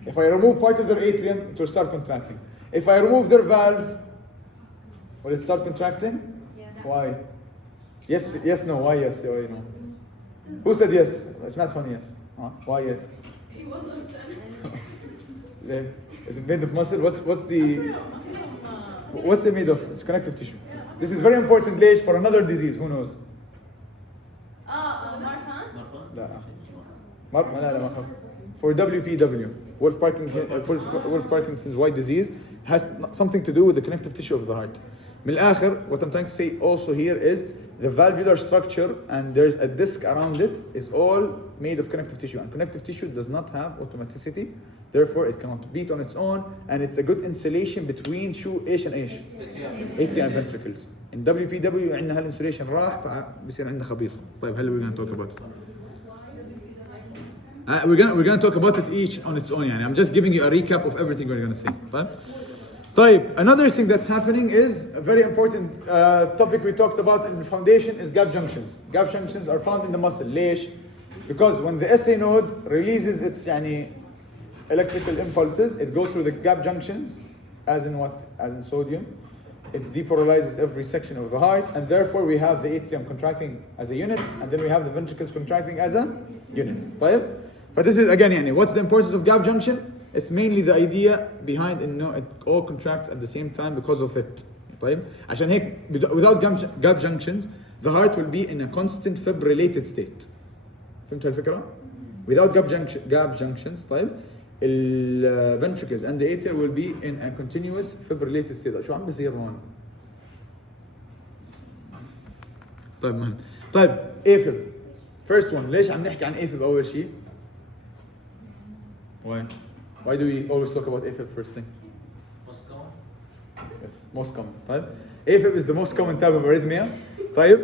If I remove part of their atrium, it will start contracting. If I remove their valve, will it start contracting? Yeah. Why? Yes, no. Why yes? Or no? Who said yes? سمعت one yes. Why yes? Is it made of muscle? What's it made of? It's connective tissue. This is very important ليش? For another disease. Who knows? لا ما خاص. For WPW, Wolff Parkinson's white disease, has something to do with the connective tissue of the heart. من الآخر, what I'm trying to say also here is the valvular structure, and there's a disc around it, is all made of connective tissue, and connective tissue does not have automaticity, therefore it cannot beat on its own, and it's a good insulation between ايش and ايش؟ atria and ventricles. In WPW عندنا هالinsulation راح فبصير عندنا خبيصة. طيب هلا we're going to talk about it. We're gonna talk about it each on its own. يعني I'm just giving you a recap of everything we're gonna say. طيب another thing that's happening is a very important topic we talked about in the foundation is gap junctions. Gap junctions are found in the muscle. ليش? Because when the SA node releases its يعني electrical impulses, it goes through the gap junctions, as in what? As in sodium. It depolarizes every section of the heart, and therefore we have the atrium contracting as a unit, and then we have the ventricles contracting as a unit. طيب? But this is again يعني what's the importance of gap junction? It's mainly the idea behind it all contracts at the same time because of it. طيب؟ عشان هيك without gap junctions, the heart will be in a constant fibrillated state. فهمت هالفكرة؟ Without gap junctions, طيب؟ the ventricles and the atria will be in a continuous fibrillated state. شو عم بصير هون؟ طيب مهم. طيب AFib. First one. ليش عم نحكي عن AFib أول شيء؟ Why do we always talk about AFib first thing? Most common. Yes, most common. طيب. AFib is the most common type of arrhythmia. طيب.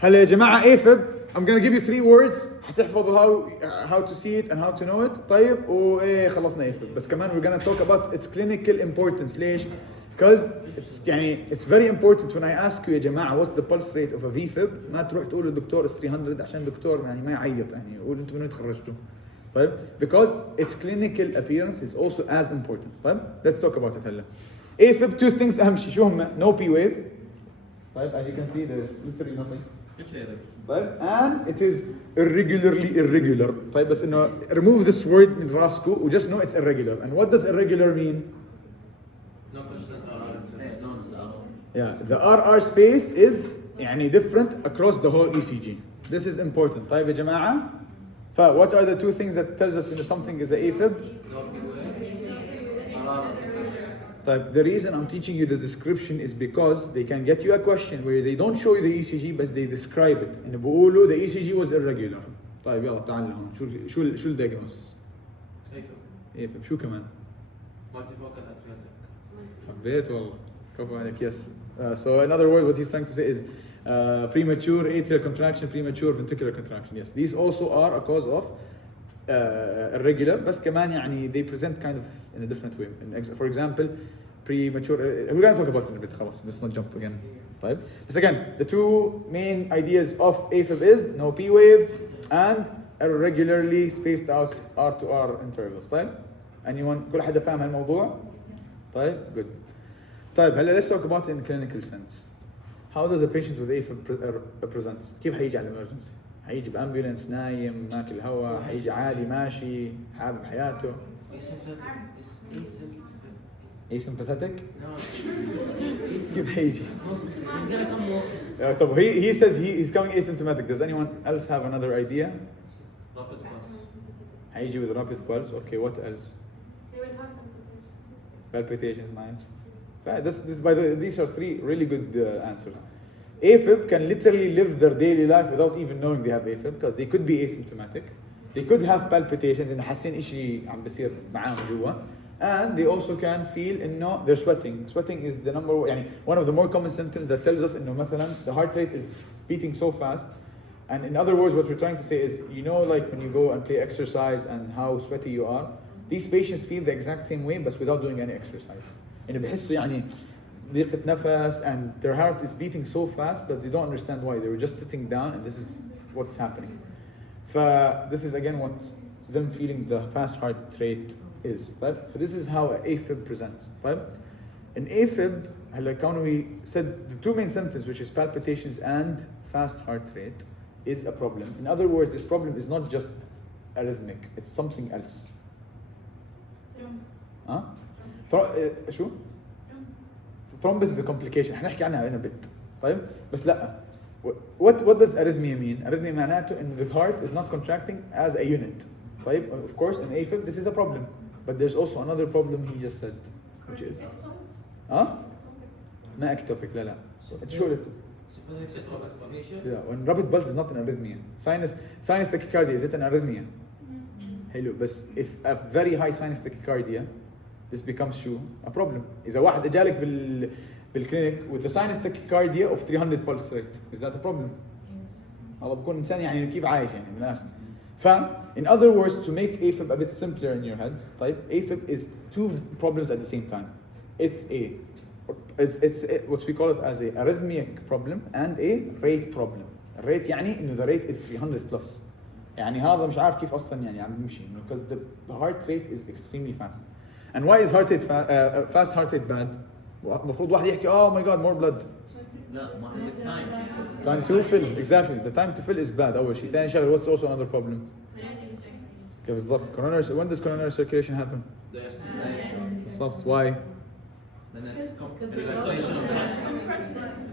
هلا يا جماعة AFib, I'm gonna give you 3 words حتحفظوا how to see it and how to know it. طيب وإيه خلصنا AFib. بس كمان we're gonna talk about its clinical importance. ليش؟ Because it's very important when I ask you يا جماعة what's the pulse rate of a VFib, ما تروح تقول للدكتور is 300 عشان الدكتور يعني ما يعيط يعني يقول انتم من وين تخرجتوا. طيب because its clinical appearance is also as important. طيب let's talk about it هلا. AFib 2 things أهم شيء شو هم؟ No P wave. طيب as you can see there's literally nothing. طيب and it is irregular. طيب بس إنه remove this word من راسكو و just know it's irregular. And what does irregular mean? No constant RR. Yeah, the RR space is يعني different across the whole ECG. This is important. طيب يا جماعة. What are the 2 things that tells us if something is a AFib? طيب, the reason I'm teaching you the description is because they can get you a question where they don't show you the ECG but they describe it. إنه بيقولوا the ECG was irregular. طيب يلا تعال لهون. شو الدياجنوس؟ AFib. شو كمان؟ Multifocal atrial. حبيت والله. كفو عليك. Yes. So in other words, what he's trying to say is premature atrial contraction, premature ventricular contraction. Yes, these also are a cause of irregular. بس كمان يعني they present kind of in a different way. For example, premature. We're going to talk about it in a bit. خلاص, let's not jump again. طيب. But again, the 2 main ideas of AFib is no P wave and irregularly spaced out R to R intervals. طيب. Anyone? كل حدا فاهم هالموضوع؟ طيب. Good. طيب هلا let's talk about it in a clinical sense. How does a patient with AFib present? كيف حيجي على الامرجنسي؟ حيجي بامبولانس نايم ماكل هواء، حيجي عادي ماشي حابب حياته. Asympathetic? No. كيف حيجي؟ He's gonna come walk. طب he says he is coming asymptomatic. Does anyone else have another idea? Rapid pulse. حيجي with rapid pulse. Okay, what else? They will have Palpitations, nice. This by the way, these are 3 really good answers. AFib can literally live their daily life without even knowing they have AFib because they could be asymptomatic. They could have palpitations إنه حاسين إشي عم بيصير معاهم جوا. And they also can feel إنه they're sweating. Sweating is the number يعني one of the more common symptoms that tells us إنه مثلا the heart rate is beating so fast. And in other words, what we're trying to say is, you know, like when you go and play exercise and how sweaty you are, these patients feel the exact same way but without doing any exercise. إنه بحسوا يعني ضيقة نفس, and their heart is beating so fast that they don't understand why. They were just sitting down and this is what's happening. This is again what them feeling the fast heart rate is. Right? So this is how AFib presents. Right? In AFib, we said the two main symptoms, which is palpitations and fast heart rate, is a problem. In other words, this problem is not just arrhythmic, it's something else. ها؟ شو؟ Thrombus is a complication. هنحكي عنها in a bit. طيب؟ بس لا. What does arrhythmia mean? Arrhythmia معناته إن the heart is not contracting as a unit. طيب? Of course, in AFib this is a problem, but there's also another problem he just said, which is ها؟ ما ectopic لا. It's short. Yeah, when rapid pulse is not an arrhythmia. Sinus tachycardia, is it an arrhythmia? حلو, بس if a very high sinus tachycardia, this becomes شو? A problem. إذا واحد اجالك بالكلينيك with the sinus tachycardia of 300 pulse rate, is that a problem? هذا بكون إنسان يعني كيف عايش يعني من الآخر. In other words, to make AFib a bit simpler in your heads, type AFib is two problems at the same time. It's what we call it as a arrhythmic problem and a rate problem. Rate يعني إنه the rate is 300 plus. يعني هذا مش عارف كيف أصلاً يعني عم بيمشي because the heart rate is extremely fast. And why is fast heart rate bad? المفروض واحد يحكي oh my god more blood. لا ما عندك Time to fill, exactly. The time to fill is bad أول شيء. ثاني شغلة, what's also another problem? كيف بالضبط؟ when does coronary circulation happen? بالضبط. Why? It's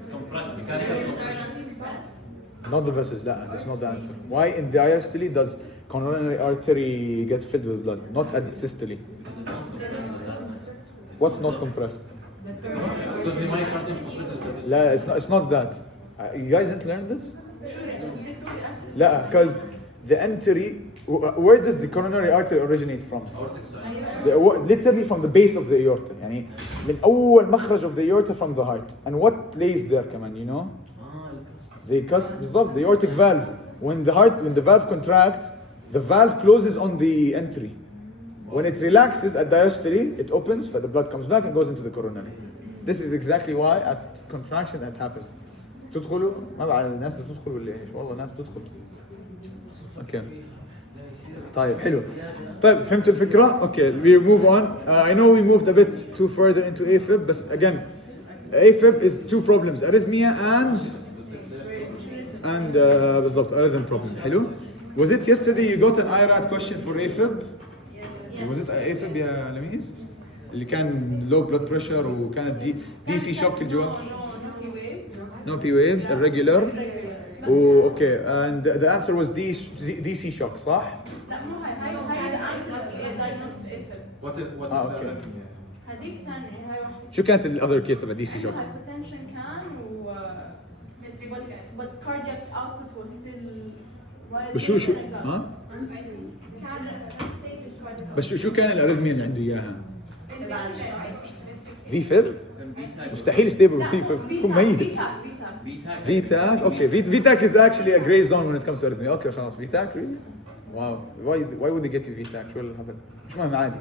compressed. Not the vessels, that's not the answer. Why in diastole does coronary artery get filled with blood, not at systole? What's not compressed? Because the myocardium compresses. لا, it's not that. You guys didn't learn this? لا, because the entry, where does the coronary artery originate from? Aortic side. Literally from the base of the aorta. يعني من أول مخرج of the aorta from the heart. And what lays there كمان, you know? The aortic valve. When the valve contracts, the valve closes on the entry. When it relaxes at diastole, it opens, but the blood comes back and goes into the coronary. This is exactly why at contraction that happens. تدخلوا ما بعرف الناس تدخل ولا ايش والله ناس تدخل. Okay. طيب حلو. طيب فهمتوا الفكرة؟ Okay, we move on. I know we moved a bit too further into AFib, but again, AFib is two problems: arrhythmia and بالضبط arrhythm problem. حلو. Was it yesterday you got an IRAD question for AFib? Was it AFib يا لميس؟ اللي كان low blood pressure وكانت DC shock الجواب؟ No P waves, irregular. Okay, and the answer was DC shock, صح؟ لا مو هاي diagnosis AFib. What is okay. هذيك ثانية هاي واحدة. شو كانت الأذر كيس تبع DC shock؟ hypertension كان but cardiac output was still. شو ها؟ بس شو كان الاريثميا اللي عنده اياها؟ في فيب؟ مستحيل ستيبل في فيب يكون ميت. VTAC. Okay, VTAC is actually a gray zone when it comes to arrhythmia. Okay, خلاص VTAC really? Wow. Why would they get you VTAC? شو اللي حصل؟ مش مهم عادي.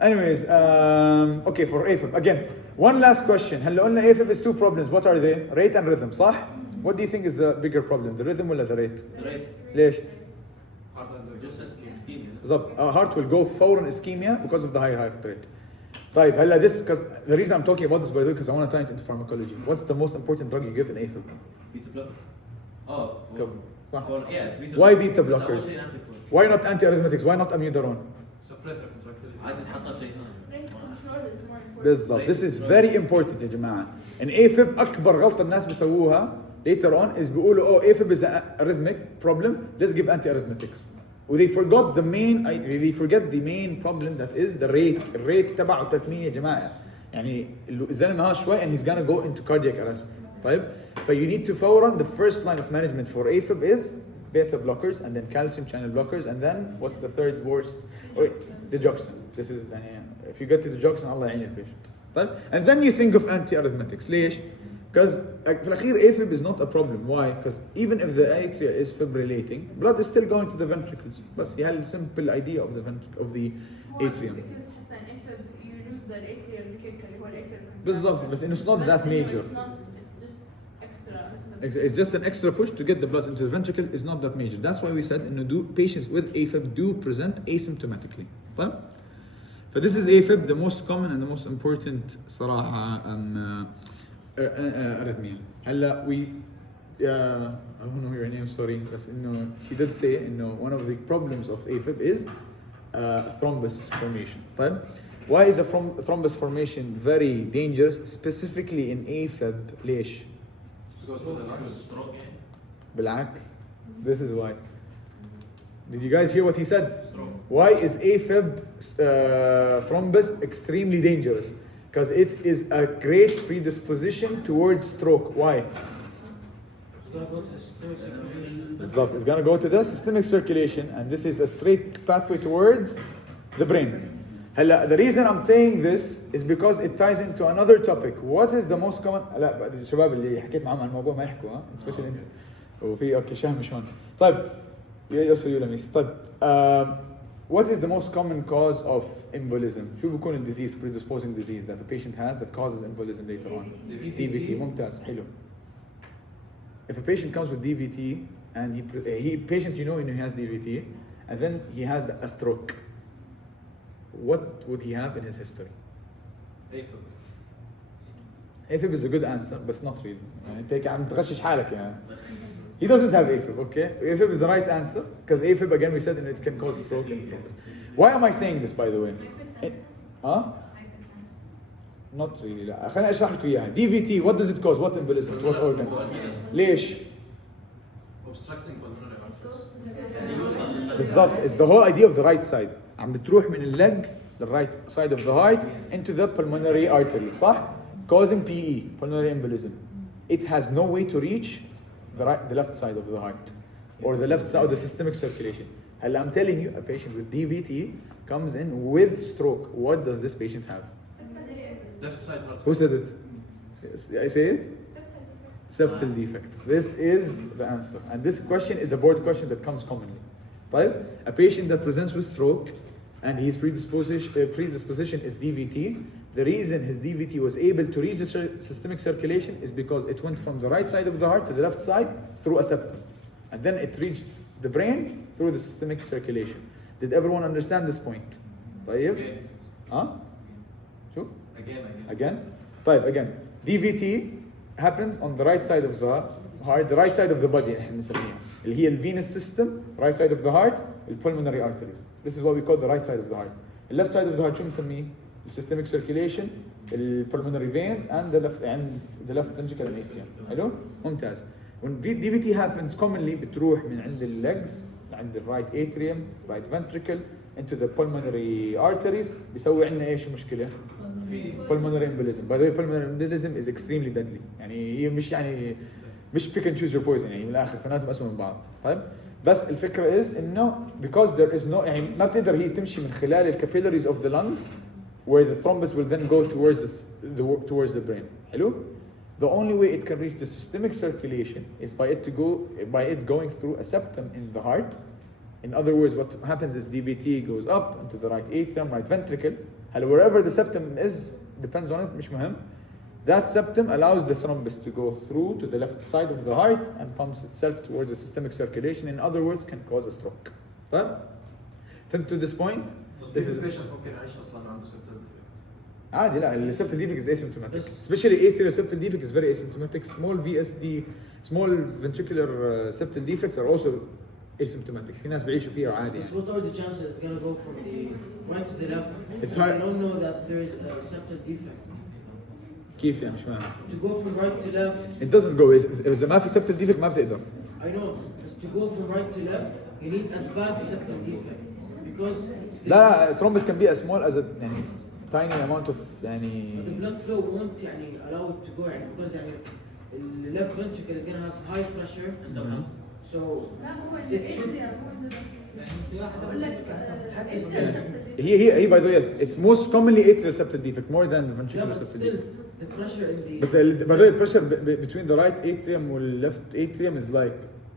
Anyways, okay, for AFib again. One last question. هلا قلنا AFib is two problems. What are they? Rate and rhythm, صح? What do you think is the bigger problem? The rhythm ولا the rate? The rate. ليش؟ Heart and just ischemia. بالضبط. Heart will go فورا ischemia because of the high heart rate. طيب هلا this because the reason I'm talking about this by the way because I want to tie it into pharmacology. What's the most important drug you give in AFib? Beta blocker. Oh. صح. Yeah, it's beta. Why beta blockers? Why not anti-arrhythmetics? Why not amiodarone? Suppressor contractility. عادي تحطها بشيء ثاني. Rate control is more important. بالضبط. This is very important يا جماعة. In AFib أكبر غلطة الناس بيسووها later on is بيقولوا AFib is a rhythmic problem. Let's give anti-arrhythmetics. They forget the main problem that is the rate. الريت تبعه 300 يا جماعة. يعني الزلمة هذا شوي and he's gonna go into cardiac arrest. طيب. So you need to فورا the first line of management for AFib is beta blockers and then calcium channel blockers and then what's the third worst? Oh wait, digoxin. This is if you get to digoxin الله يعين البيشنت. طيب. And then you think of anti-arrhythmetics. ليش؟ Because في الأخير AFib is not a problem. Why? Because even if the atria is fibrillating, blood is still going to the ventricles. بس هي the simple idea of the atrium. Because حتى AFib you lose the atrial kick اللي هو atrial بالضبط بس إنه it's not that major. It's not, it's just extra. It's just an extra push to get the blood into the ventricle. Is not that major. That's why we said إنه patients with AFib do present asymptomatically. طيب. So this is AFib, the most common and the most important صراحة arrhythmia. هلا we I don't know your name, sorry, بس إنه she did say إنه one of the problems of AFib is thrombus formation. طيب. Why is a thrombus formation very dangerous, specifically in AFib? ليش؟ Goes to the lungs, stroke يعني. بالعكس. This is why. Did you guys hear what he said? Why is AFib thrombus extremely dangerous? Because it is a great predisposition towards stroke. Why? بالضبط. It's going to go to the systemic circulation, and this is a straight pathway towards the brain. هلا the reason I'm saying this is because it ties into another topic. What is the most common؟ لا الشباب اللي حكيت معهم عن الموضوع ما يحكوا ها especially انت. وفي اوكي شهم مش هون. طيب يوصل لميس. طيب what is the most common cause of embolism؟ شو بيكون ال disease, predisposing disease that a patient has that causes embolism later on؟ DVT. ممتاز حلو. If a patient comes with DVT and he patient you know he has DVT and then he has a stroke, what would he have in his history? AFib. AFib is a good answer, but not really. يعني انت عم تغشش حالك يعني. He doesn't have AFib, okay? AFib is the right answer because AFib again we said it can cause stroke and thrombus. Why am I saying this by the way? Huh? Not really. لا. خليني اشرح لكم اياها. DVT, what does it cause? What embolism? What organ? ليش؟ Obstructing pulmonary arteries. بالضبط. It's the whole idea of the right side. عم بتروح من الleg, the right side of the heart, into the pulmonary artery, صح? Causing PE, pulmonary embolism. It has no way to reach the left side of the heart or the left side of the systemic circulation. هلا I'm telling you, a patient with DVT comes in with stroke. What does this patient have? Left side heart. Who said it? Yes, I say it? Septal defect. This is the answer. And this question is a board question that comes commonly. طيب, a patient that presents with stroke and his predisposition is DVT. The reason his DVT was able to reach the systemic circulation is because it went from the right side of the heart to the left side through a septum. And then it reached the brain through the systemic circulation. Did everyone understand this point? طيب? Again. Huh? شو? Again. طيب, again. DVT happens on the right side of the heart, the right side of the body احنا بنسميها. اللي هي venous system, right side of the heart, the pulmonary arteries. This is what we call the right side of the heart. The left side of the heart شو بنسميه؟ The systemic circulation, the pulmonary veins, and the left ventricle and atrium. حلو؟ ممتاز. When DVT happens commonly بتروح من عند legs عند the right atrium, right ventricle, into the pulmonary arteries. بيسوي عندنا ايش المشكلة؟ pulmonary embolism. By the way, pulmonary embolism is extremely deadly. يعني هي مش pick and choose your poison يعني من الآخر ثلاثهم أسوأ من بعض. طيب؟ بس الفكرة is إنه because there is no يعني ما بتقدر هي تمشي من خلال capillaries of the lungs where the thrombus will then go towards the brain. حلو؟ The only way it can reach the systemic circulation is by it going through a septum in the heart. In other words, what happens is DVT goes up into the right atrium, right ventricle. Wherever the septum is, depends on it, مش مهم. That septum allows the thrombus to go through to the left side of the heart and pumps itself towards the systemic circulation. In other words, can cause a stroke. طيب؟ To this point, this is patient ممكن يعيش أصلاً عنده septal defect. عادي لا السبتال defect is asymptomatic. Especially atrial septal defect is very asymptomatic. Small VSD, small ventricular septal defects are also asymptomatic. في ناس بيعيشوا فيها عادي. So what are the chances it's going to go from the right to the left? It's I hard. don't know that there is a septal defect. كيف يعني مش فاهم. To go from right to left. It doesn't go. إذا ما في septal defect ما بتقدر. I know. But to go from right to left, you need advanced septal defect because. لا thrombus can be as small as a يعني tiny amount of يعني. The blood flow won't يعني allow it to go يعني because يعني the left ventricle is going to have high pressure. So it should. هي by the way yes, it's most commonly atrial septal defect more than the ventricular Yeah, but septal still, defect. the pressure in the. بس by the way pressure between the right atrium and left atrium is like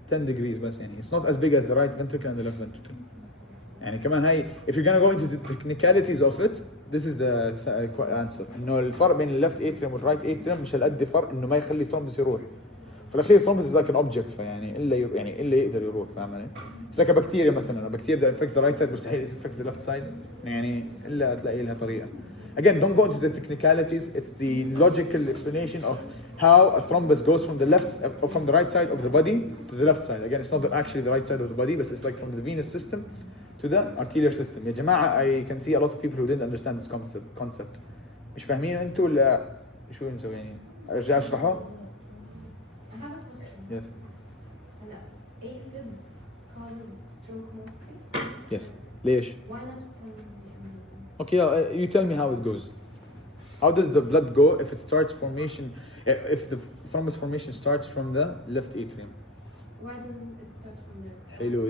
10 degrees بس يعني. It's not as big as the right ventricle and the left ventricle. يعني كمان هاي if you're gonna go into the technicalities of it this is the answer انه الفرق بين الليفت اتريوم والرايت اتريوم مش هالقد فرق انه ما يخلي الثرومبس يروح. في الاخير الثرومبس is like an object فيعني الا يقدر يروح فاهم علي؟ بس like بكتيريا مثلا بكتيريا that infects the right side مستحيل infects the left side يعني الا تلاقي لها طريقه. Again, don't go into the technicalities. It's the logical explanation of how a thrombus goes from the right side of the body to the left side. Again, it's not actually the right side of the body, but it's like from the venous system to the arterial system. يا جماعة, I can see a lot of people who didn't understand this concept. مش فاهمين انتوا ولا شو نسوي يعني؟ ارجع اشرحه؟ I have a question. Yes. هلا AFib causes stroke mostly. Yes. ليش؟ Why not pulmonary embolism? Okay, you tell me how it goes. How does the blood go if it starts formation, if the thrombus formation starts from the left atrium? Why doesn't it start from there? Hello,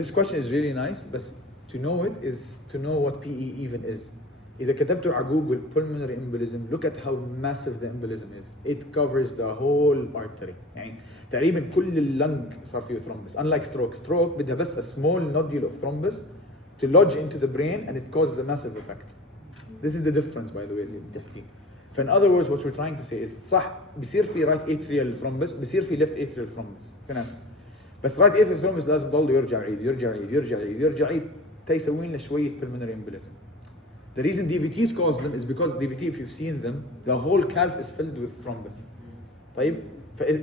this question is really nice, but to know it is to know what PE even is. إذا كتبتوا على جوجل pulmonary embolism, look at how massive the embolism is. It covers the whole artery. يعني تقريبا كل اللنج صار فيه thrombus. Unlike stroke بدها بس a small nodule of thrombus to lodge into the brain and it causes a massive effect. This is the difference by the way اللي بتحكي. In other words, what we're trying to say is صح بيصير في right atrial thrombus بيصير في left atrial thrombus. اثنين. بس right atrial thrombus لازم يضل يرجع يعيد تيسوي لنا شوية pulmonary embolism. The reason DVTs cause them is because DVT, if you've seen them, the whole calf is filled with thrombus. طيب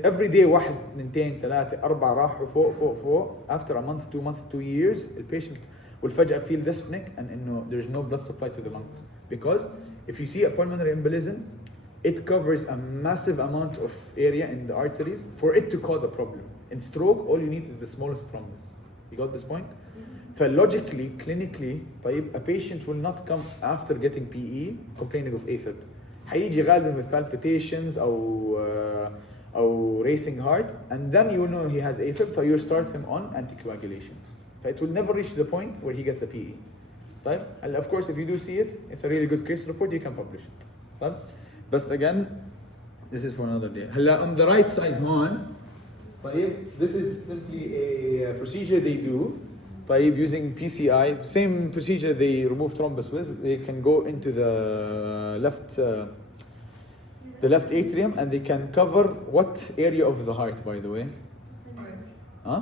every day 1 2 3 4 راحوا فوق after a month 2 months 2 years the patient will فجأة feel dyspneic and انه there's no blood supply to the lungs because if you see a pulmonary embolism it covers a massive amount of area in the arteries for it to cause a problem. In stroke all you need is the smallest thrombus. You got this point? Logically, clinically, طيب, a patient will not come after getting PE complaining of AFib. حيجي غالبا with palpitations أو racing heart, and then you know he has AFib, so you start him on anticoagulations. It will never reach the point where he gets a PE. طيب, and of course, if you do see it, it's a really good case report. You can publish it. طيب, but again, this is for another day. هلا on the right side هون, طيب, this is simply a procedure they do. طيب, using PCI, same procedure they remove thrombus with, they can go into the left atrium and they can cover what area of the heart, by the way? Huh?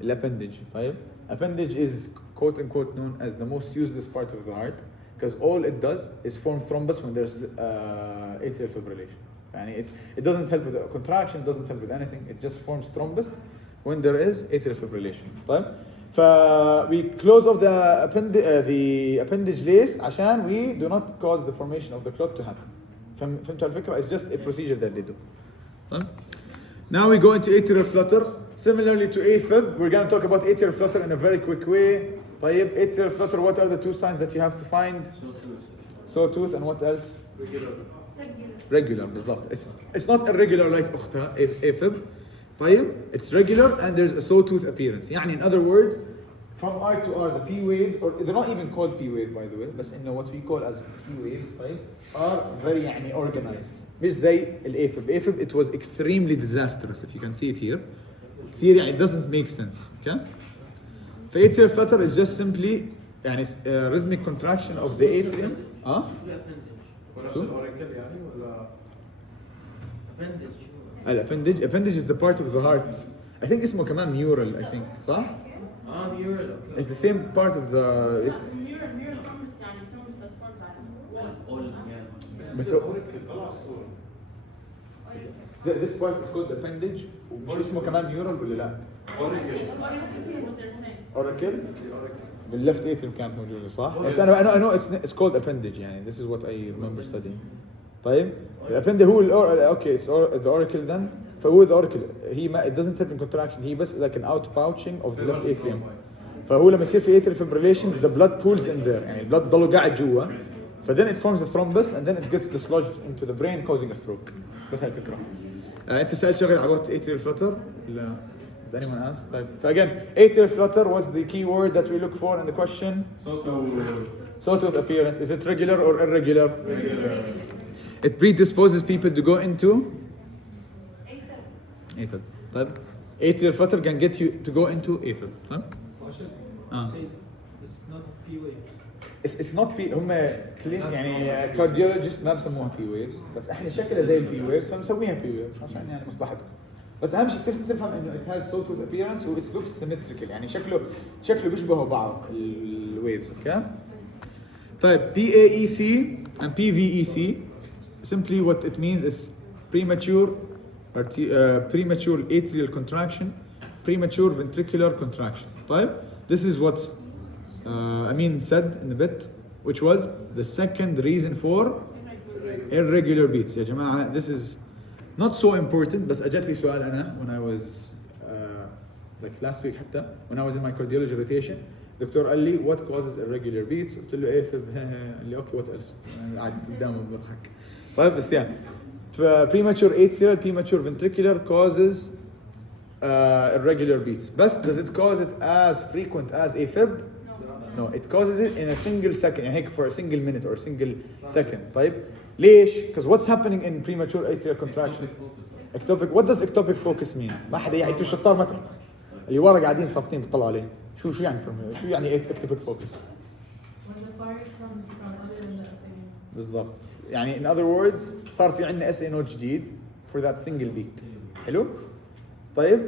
Appendage. طيب. Appendage is quote unquote known as the most useless part of the heart because all it does is form thrombus when there's atrial fibrillation. يعني it doesn't help with the contraction, doesn't help with anything, it just forms thrombus when there is atrial fibrillation. طيب. We close off the appendage lace عشان we do not cause the formation of the clot to happen. فهمتوا الفكرة? It's just a procedure that they do. Now we go into atrial flutter. Similarly to AFib, we're going to talk about atrial flutter in a very quick way. طيب, atrial flutter, what are the 2 signs that you have to find? Sawtooth and what else? Regular بالضبط. It's not irregular like أختها AFib. طيب, it's regular and there's a sawtooth appearance. يعني in other words, from R to R, the P waves, or they're not even called P waves by the way, but in what we call as P waves, طيب, are very يعني organized. مش زي AFib. AFib, it was extremely disastrous. If you can see it here, theory it doesn't make sense. Okay? Atrial flutter is just simply يعني rhythmic contraction of the atrium. Appendage is the part of the heart. I think اسمه كمان mural, I think, صح? mural, okay. It's the same part of the. mural thrombus يعني thrombus الفرز على بس this part is called appendage. ومش اسمه كمان mural ولا لا؟ Oracle. بالleft atrium كانت موجودة صح؟ بس أنا I know it's called appendage يعني. This is what I remember studying. طيب. الابندج هو okay, it's the auricle then. فهو the auricle it doesn't help in contraction, he بس like an outpouching of the left atrium. فهو لما يصير في atrial fibrillation the blood pools in there يعني البلد ضله قاعد جوا. then it forms a thrombus and then it gets dislodged into the brain causing a stroke. بس هاي الفكرة. أنت سألت شغل about atrial flutter؟ لا. Did anyone ask? طيب. Again, atrial flutter, what's the key word that we look for in the question? Sawtooth appearance. Is it regular or irregular? Regular. It predisposes people to go into AFib. طيب. Atrial flutter can get you to go into AFib. It's not P wave. It's not بي هم يعني كارديولوجيست ما بسموها بي ويفز بس احنا شكلها زي البي ويفز فمسويها بي ويفز عشان يعني مصلحتكم بس اهم شيء تفهم انه it has sawtooth appearance و it looks symmetrical يعني شكله بيشبهوا بعض الويفز اوكي طيب PAEC and PVEC simply what it means is premature atrial contraction premature ventricular contraction طيب this is what Amin said in a bit, which was the second reason for irregular beats. يا جماعة, this is not so important, بس أجت لي سؤال أنا when I was like last week حتى when I was in my cardiology rotation. دكتور قال لي what causes irregular beats؟ قلت له AFib. قال لي okay what else؟ قاعد قدامه بضحك. طيب بس يعني premature atrial, premature ventricular causes irregular beats. But does it cause it as frequent as AFib? No, it causes it in a single second, يعني هيك for a single minute or a single second. طيب ليش؟ Because what's happening in premature atrial contraction? Ectopic. What does ectopic focus mean؟ ما حدا يعني الشطار ما تروح. اللي ورا قاعدين صافطين بيطلعوا عليه. شو يعني ectopic focus؟ When the fire comes from other than the SA. بالضبط. يعني in other words صار في عندنا SA node جديد for that single beat. حلو؟ طيب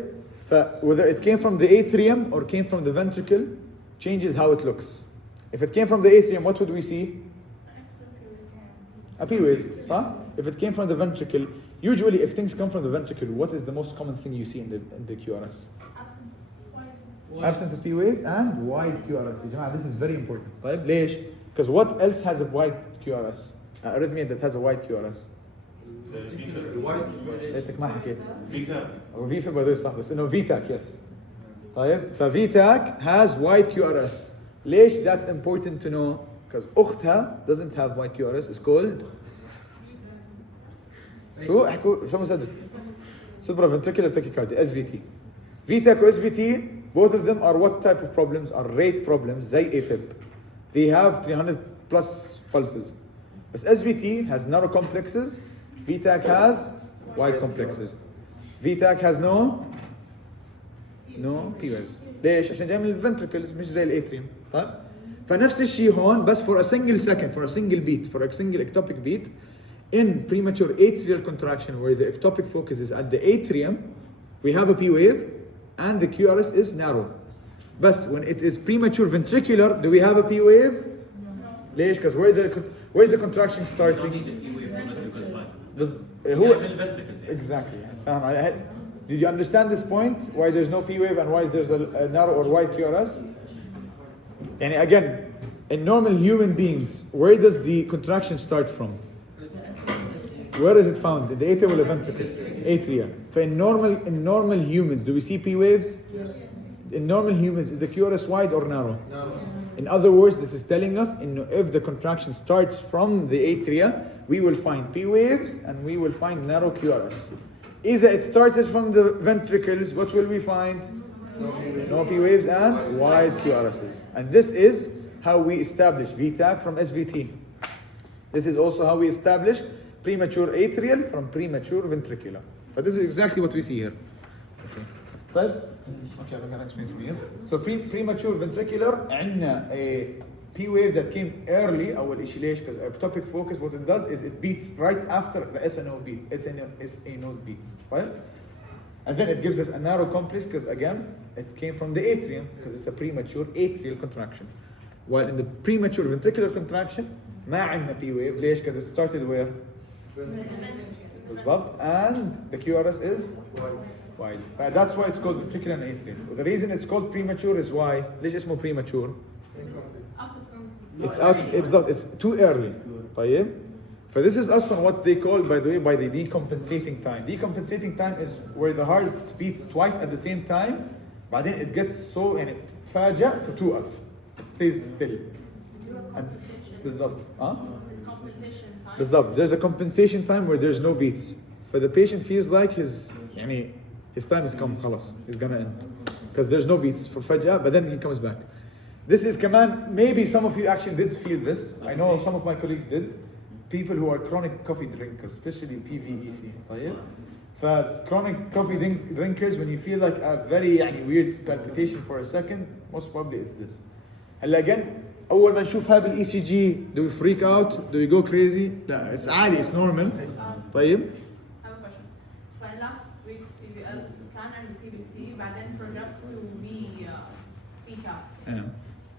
whether it came from the atrium or came from the ventricle changes how it looks. If it came from the atrium, what would we see? A P wave, صح? If it came from the ventricle, usually if things come from the ventricle, what is the most common thing you see in the QRS? Absence of P wave and wide QRS. يا جماعة, this is very important. طيب ليش? Because what else has a wide QRS? Arrhythmia that has a wide QRS. ليتك ما حكيت. أو VFib by the way صح, بس إنه VTAC, yes. طيب فVTAC has wide QRS. ليش? That's important to know because أختها doesn't have wide QRS. It's called شو مسدد supraventricular tachycardia SVT. VTAC و SVT both of them are what type of problems? Are rate problems زي AFib. They have 300 plus pulses. But SVT has narrow complexes. VTAC has wide complexes. VTAC has no P waves. ليش؟ عشان جاي من الفنتركلز مش زي الاتريوم. طيب؟ فنفس الشيء هون بس for a single second, for a single beat, for a single ectopic beat in premature atrial contraction where the ectopic focus is at the atrium, we have a P wave and the QRS is narrow. But when it is premature ventricular, do we have a P wave? ليش؟ Because where's the contraction starting? بس هو exactly. فاهم علي؟ Did you understand this point? Why there's no P wave and why there's a narrow or wide QRS? And again, in normal human beings, where does the contraction start from? Where is it found? In the atria or the ventricle? Atria. In normal humans, do we see P waves? Yes. In normal humans, is the QRS wide or narrow? Narrow. In other words, this is telling us if the contraction starts from the atria, we will find P waves and we will find narrow QRS. Either it started from the ventricles, what will we find? No P waves and wide QRSs. And this is how we establish VTAC from SVT. This is also how we establish premature atrial from premature ventricular. But this is exactly what we see here. Okay, I'm going to explain from here. So premature ventricular, عندنا a P wave that came early أول إشي ليش؟ Because ectopic focus what it does is it beats right after the SNO beat, SA node beats, right? And then it gives us a narrow complex because again it came from the atrium because it's a premature atrial contraction. While in the premature ventricular contraction ما عندنا P wave ليش؟ Because it started where? بالضبط, and the QRS is wide. That's why it's called ventricular and atrial. The reason it's called premature is why? ليش اسمه premature? It's out. It's too early. طيب. So this is أصلا what they call, by the way, by the decompensating time. Decompensating time is where the heart beats twice at the same time. بعدين it gets so يعني تتفاجأ فتوقف. It stays still. بالضبط. بالضبط. There's a compensation time where there's no beats. For the patient feels like his time is come خلاص. He's gonna end because there's no beats for فجأة, but then he comes back. This is command. Maybe some of you actually did feel this. I know some of my colleagues did. People who are chronic coffee drinkers, especially PVEC. طيب. chronic coffee drinkers, when you feel like a very weird palpitation for a second, most probably it's this. هلا again اول ما نشوفها بالاي سي جي do we freak out, do we go crazy؟ لا it's عادي, it's normal. طيب I have a question. For last week's PVL كان عند PVC بعدين progressed to PCAP.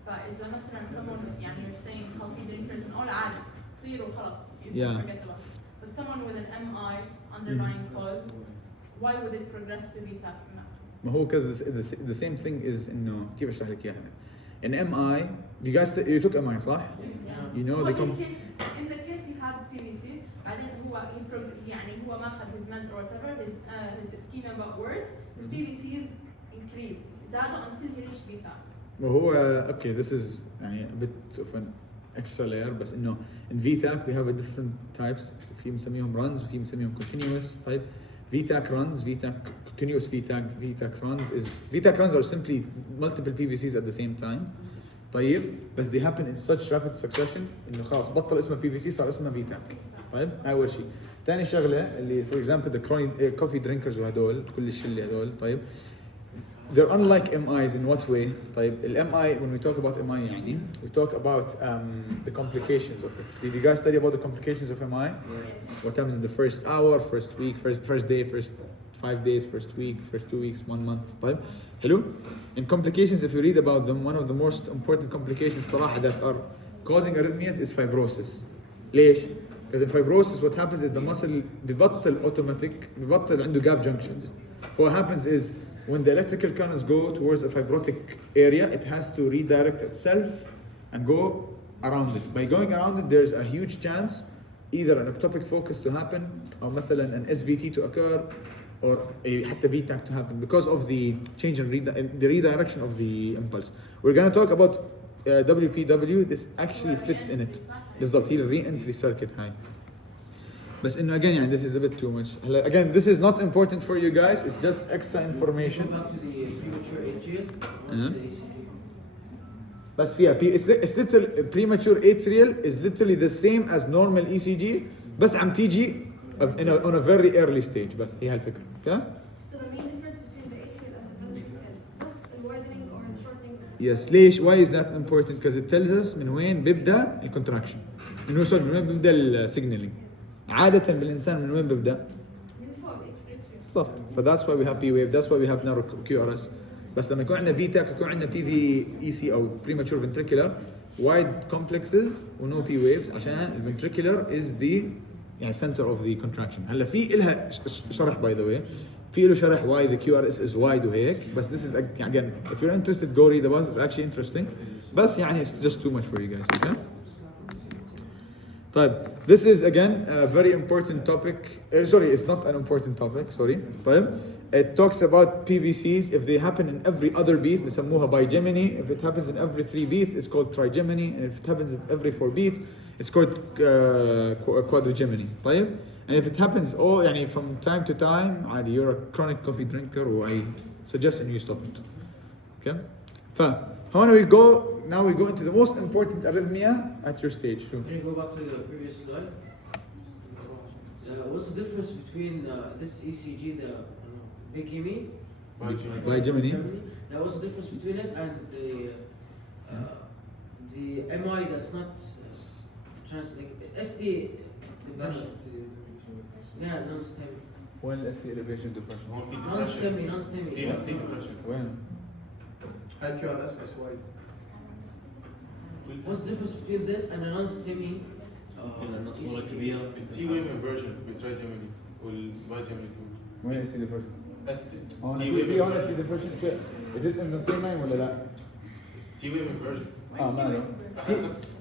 فإذا مثلا someone you're saying healthy drinkers and all عادي تصير وخلاص Yeah. forget about it. But someone with an MI underlying cause, why would it progress to PCAP? ما هو because the same thing is انه كيف اشرح لك اياها؟ in MI you guys you took MI صح؟ You know the in the case he had PVC بعدين هو هو ما أخذ his meds or whatever, his ischemia got worse, his PVCs increased زادوا until he reached PCAP. ما هو okay, this is a bit of an extra layer, بس انه in VTAC we have a different types. في مسميهم runs وفي مسميهم continuous. طيب VTAC runs, VTAC continuous VTAC runs are simply multiple PVCs at the same time. طيب بس they happen in such rapid succession انه خلاص بطل اسمه PVC صار اسمه VTAC. طيب أول شيء. ثاني شغلة اللي for example the coffee drinkers وهدول كل الشلة هدول طيب they're unlike MIs in what way? طيب MI, when we talk about MI we talk about the complications of it. Did you guys study about the complications of MI? What happens in the first hour, first week, first day, first 5 days, first week, first 2 weeks, 1 month. طيب hello? In complications, if you read about them, one of the most important complications صراحة that are causing arrhythmias is fibrosis. ليش؟ Because in fibrosis what happens is the muscle ببطل automatic ببطل عنده gap junctions. So what happens is when the electrical currents go towards a fibrotic area, it has to redirect itself and go around it. By going around it, there's a huge chance either an ectopic focus to happen, or مثلا an SVT to occur, or حتى VTAC to happen because of the change in the redirection of the impulse. We're going to talk about WPW. This actually fits in it. بالضبط هي re-entry circuit هاي. But again, this is a bit too much. Again, this is not important for you guys. It's just extra information. Go back to the premature atrial. The ECG. But it's little premature atrial is literally the same as normal ECG. بس عم تيجي on a very early stage. بس هي هالفكرة. Okay? So the main difference between the atrial and the ventricle is the widening or the shortening. Yes. ليش? Why is that important? Because it tells us من وين بيبدأ الكونتراكشن. من وين بيبدأ السيجنالينج. عادة بالإنسان من وين بيبدأ؟ بالضبط. that's why we have P wave. That's why we have narrow QRS. بس لما يكون عندنا VTAC يكون عندنا PVEC أو premature ventricular wide complexes و no P waves عشان ventricular is the center of the contraction. هلا في إلها شرح by the way. في له شرح why the QRS is wide وهيك. بس this is again if you're interested go read about it. It's actually interesting. بس it's just too much for you guys. Okay? طيب this is again a very important topic. Sorry, it's not an important topic. Sorry. طيب it talks about PVCs. If they happen in every other beat بسموها bigeminy. If it happens in every 3 beats it's called trigeminy. And if it happens in every 4 beats it's called quadrigeminy. طيب and if it happens all from time to time عادي you're a chronic coffee drinker or I suggest you stop it. Okay? فهون now we go into the most important arrhythmia at your stage. Can you go back to the previous slide? What's the difference between this ECG, the Bikimi? Bigeminy. What's the difference between it and the MI that's not ST depression? Yeah, non-STEMI. وين ST elevation depression؟ Non-STEMI. في ST depression. وين؟ الQRS is wide. What's the difference between this and a non-STEMI? صورة كبيرة. التي ويف انفرجن بالتراجمني والباجمني وين ST depression؟ ST في هون ST depression شو؟ Is it in the same line ولا لا؟ تي ويف انفرجن. ما له.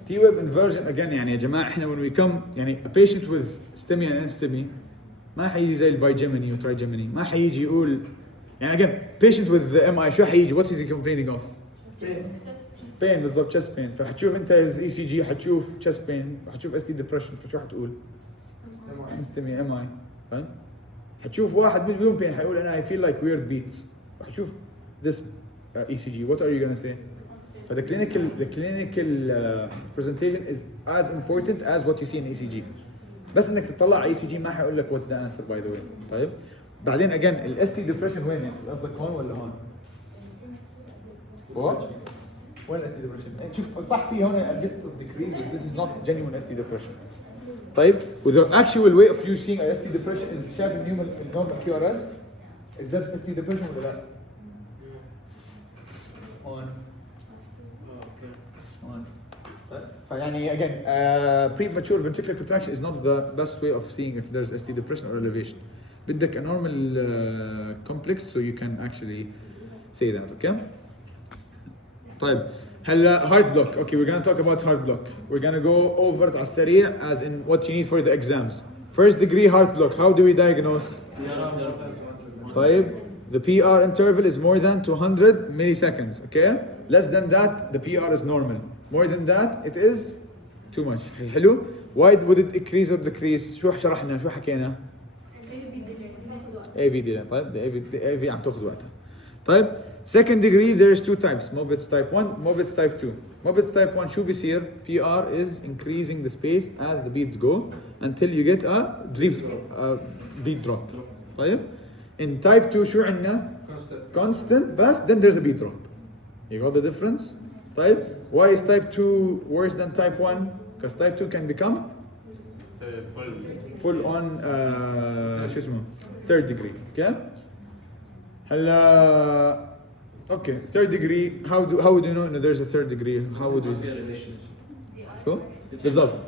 T wave inversion again يا جماعة احنا when we come a patient with STEMI and STEMI ما حيجي زي البايجمني وترايجمني ما حيجي يقول again patient with the MI شو حيجي what is he complaining of؟ pain بالضبط chest pain فحتشوف انت ECG حتشوف chest pain حتشوف ST depression فشو حتقول؟ STEMI MI فاهم؟ حتشوف واحد مليون pain حيقول انا I feel like weird beats حتشوف this ECG what are you gonna say؟ So the clinical presentation is as important as what you see in ECG. بس انك تطلع ECG ما حيقول لك what's the answer by the way. طيب بعدين again ال ST depression وين يعني؟ قصدك هون ولا هون؟ فوق؟ وين ال ST depression؟ شوف صح في هون a bit of decrease but this is not genuine ST depression. طيب with the actual way of you seeing a ST depression is شايف النورمال QRS is that ST depression ولا لا؟ هون هون فيعني again premature ventricular contraction is not the best way of seeing if there's ST depression or elevation. بدك a normal complex so you can actually say that, okay? طيب هلا heart block. Okay, we're gonna talk about heart block. We're gonna go over على السريع as in what you need for the exams. First degree heart block. How do we diagnose? طيب the PR interval is more than 200 milliseconds. Okay, less than that the PR is normal. More than that it is too much. حلو. Why would it increase or decrease? شو شرحنا شو حكينا؟ AV دي طيب the AV عم تاخذ وقتها. طيب second degree there's two types, Mobitz type 1, Mobitz type 2. Mobitz type 1 شو بيصير؟ PR is increasing the space as the beats go until you get a beat drop. طيب in type 2 شو عندنا؟ constant بس then there's a beat drop. You got the difference? طيب why is type 2 worse than type 1? Because type 2 can become full on شو اسمه third degree. Okay? هلا okay third degree how would you know there's a third degree? How would you شو؟ بالضبط.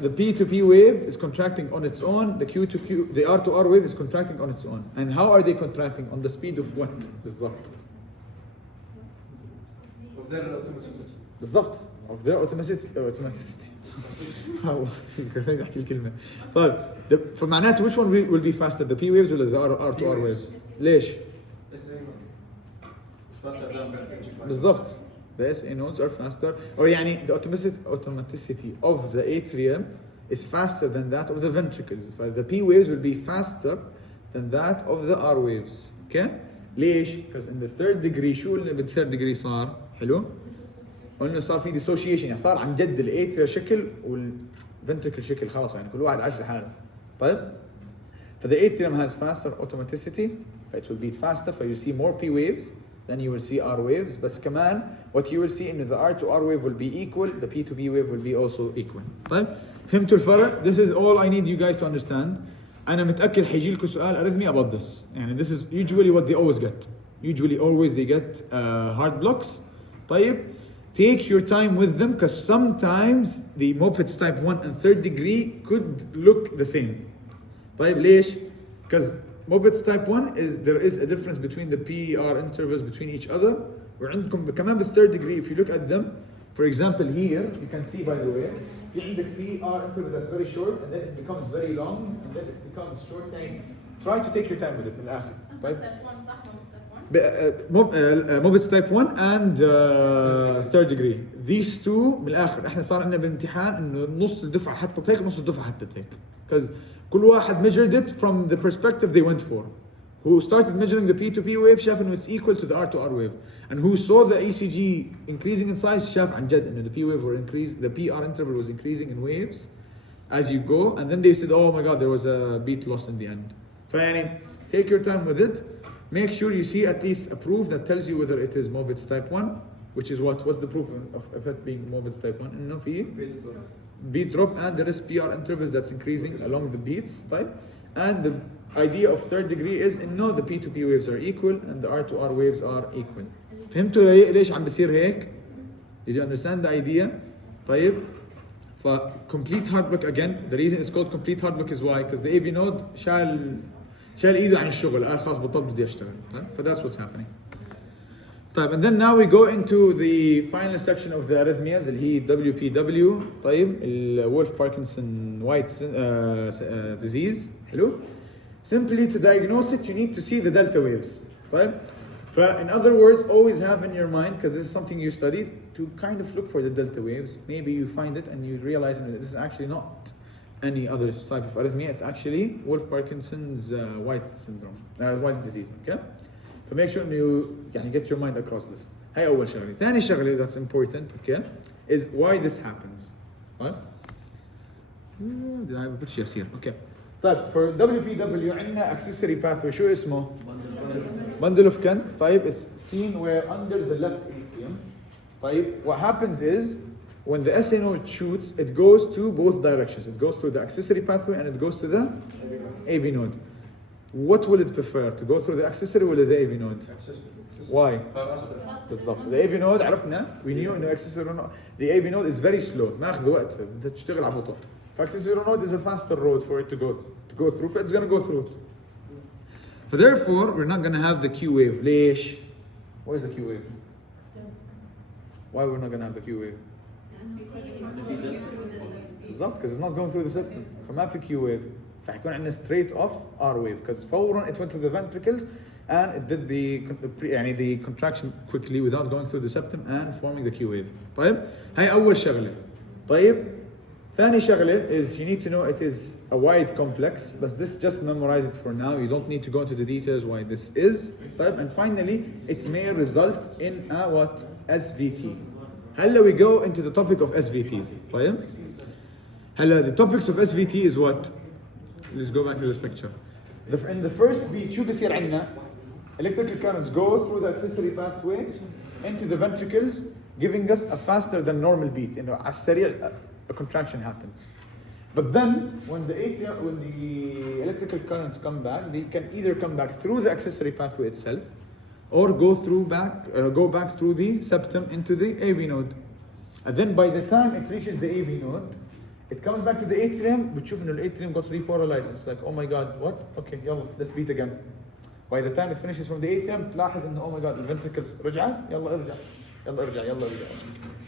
The P to P wave is contracting on its own, the Q to Q, the R to R wave is contracting on its own. And how are they contracting? On the speed of what? بالضبط. بالضبط. Of their automaticity. خليني احكي الكلمة. طيب فمعناته which one will be faster? The P waves or the R to R waves? ليش؟ بالضبط. The SA nodes are faster, or يعني the automaticity of the atrium is faster than that of the ventricles. The P waves will be faster than that of the R waves. Okay? ليش؟ Because in the third degree شو اللي بالثird degree صار؟ حلو؟ قلنا صار في dissociation يعني صار عن جد الاتريا شكل والventricle شكل خلاص يعني كل واحد عايش لحاله. طيب؟ The atrium has faster automaticity, it will beat faster, so you see more P waves. Then you will see R waves. بس كمان what you will see in the R to R wave will be equal, the P to P wave will be also equal. طيب فهمتوا الفرق؟ This is all I need you guys to understand. أنا متأكد حيجي لكم سؤال arrhythmia about this. يعني this is usually what they always get. Usually always they get heart blocks. طيب take your time with them because sometimes the Mobitz type 1 and third degree could look the same. طيب ليش؟ Because Mobitz type 1 is there is a difference between the PR intervals between each other. وعندكم كمان بالthird degree if you look at them, for example here you can see by the way في عندك PR interval that's very short and then it becomes very long and then it becomes short. يعني try to take your time with it من الآخر. طيب Mobitz type 1 and third degree. These two من الآخر احنا صار عندنا بالامتحان انه نص الدفعة حطت هيك ونص الدفعة حطت هيك. Because كل واحد measured it from the perspective they went for. Who started measuring the P to P wave شاف انه it's equal to the R to R wave. And who saw the ECG increasing in size شاف عن جد انه the P wave were increased, the PR interval was increasing in waves as you go. And then they said, oh my God, there was a beat lost in the end. فيعني take your time with it. Make sure you see at least a proof that tells you whether it is Mobitz type 1, which is what's the proof of it being Mobitz type 1? انه في beat drop and there is PR intervals that's increasing along the beats type. And the idea of third degree is no, the P to P waves are equal and the R to R waves are equal. فهمتوا ليش عم بصير هيك؟ Did you understand the idea? طيب ف complete heart block again. The reason it's called complete heart block is why? Because the AV node شال ايده عن الشغل. خلاص بطلت بدي اشتغل. ف that's what's happening. طيب and then now we go into the final section of the arrhythmias اللي هي WPW. طيب Wolff Parkinson White disease. حلو. Simply to diagnose it you need to see the delta waves. طيب in other words always have in your mind because this is something you studied to kind of look for the delta waves. Maybe you find it and you realize that this is actually not any other type of arrhythmia. It's actually Wolff Parkinson's White syndrome, White disease. Okay. So make sure you get your mind across this. هاي أول شغلة. ثاني شغلة that's important, okay, is why this happens. Right? Did I have a picture? Yes, here. Okay. طيب for WPW عندنا accessory pathway شو اسمه؟ bundle of Kent. طيب it's seen where under the left atrium. طيب what happens is when the SA node shoots, it goes to both directions. It goes through the accessory pathway and it goes to the AV node. What will it prefer? To go through the accessory or the AV node? Why? بالضبط. The AV node عرفنا we knew إنه accessory node. The AV node is very slow. ما أخذ وقت. بدها تشتغل على بطء. Accessory node is a faster road for it to go through. It's going to go through it. So therefore, we're not going to have the Q wave. ليش? Where's the Q wave? Why we're not going to have the Q wave? بالضبط because it's not going through the septum. فما في Q wave. فحيكون عندنا straight off R wave because فورا it went to the ventricles and it did the contraction quickly without going through the septum and forming the Q wave. طيب هاي أول شغلة. طيب ثاني شغلة is you need to know it is a wide complex but this just memorize it for now. You don't need to go into the details why this is. طيب and finally it may result in a what? SVT. هلا we go into the topic of SVTs. طيب هلا the topics of SVT is what? Let's go back to this picture. In the first beat شو بصير عندنا? Electrical currents go through the accessory pathway into the ventricles giving us a faster than normal beat. على السريع a contraction happens. But then when the electrical currents come back, they can either come back through the accessory pathway itself or go back through the septum into the AV node. And then by the time it reaches the AV node, it comes back to the atrium. بتشوف إنه الatrium got repolarized. It's like, oh my God, what? Okay, يلا, let's beat again. By the time it finishes from the atrium, تلاحظ إنه oh my God, the ventricles رجعت. يلا ارجع.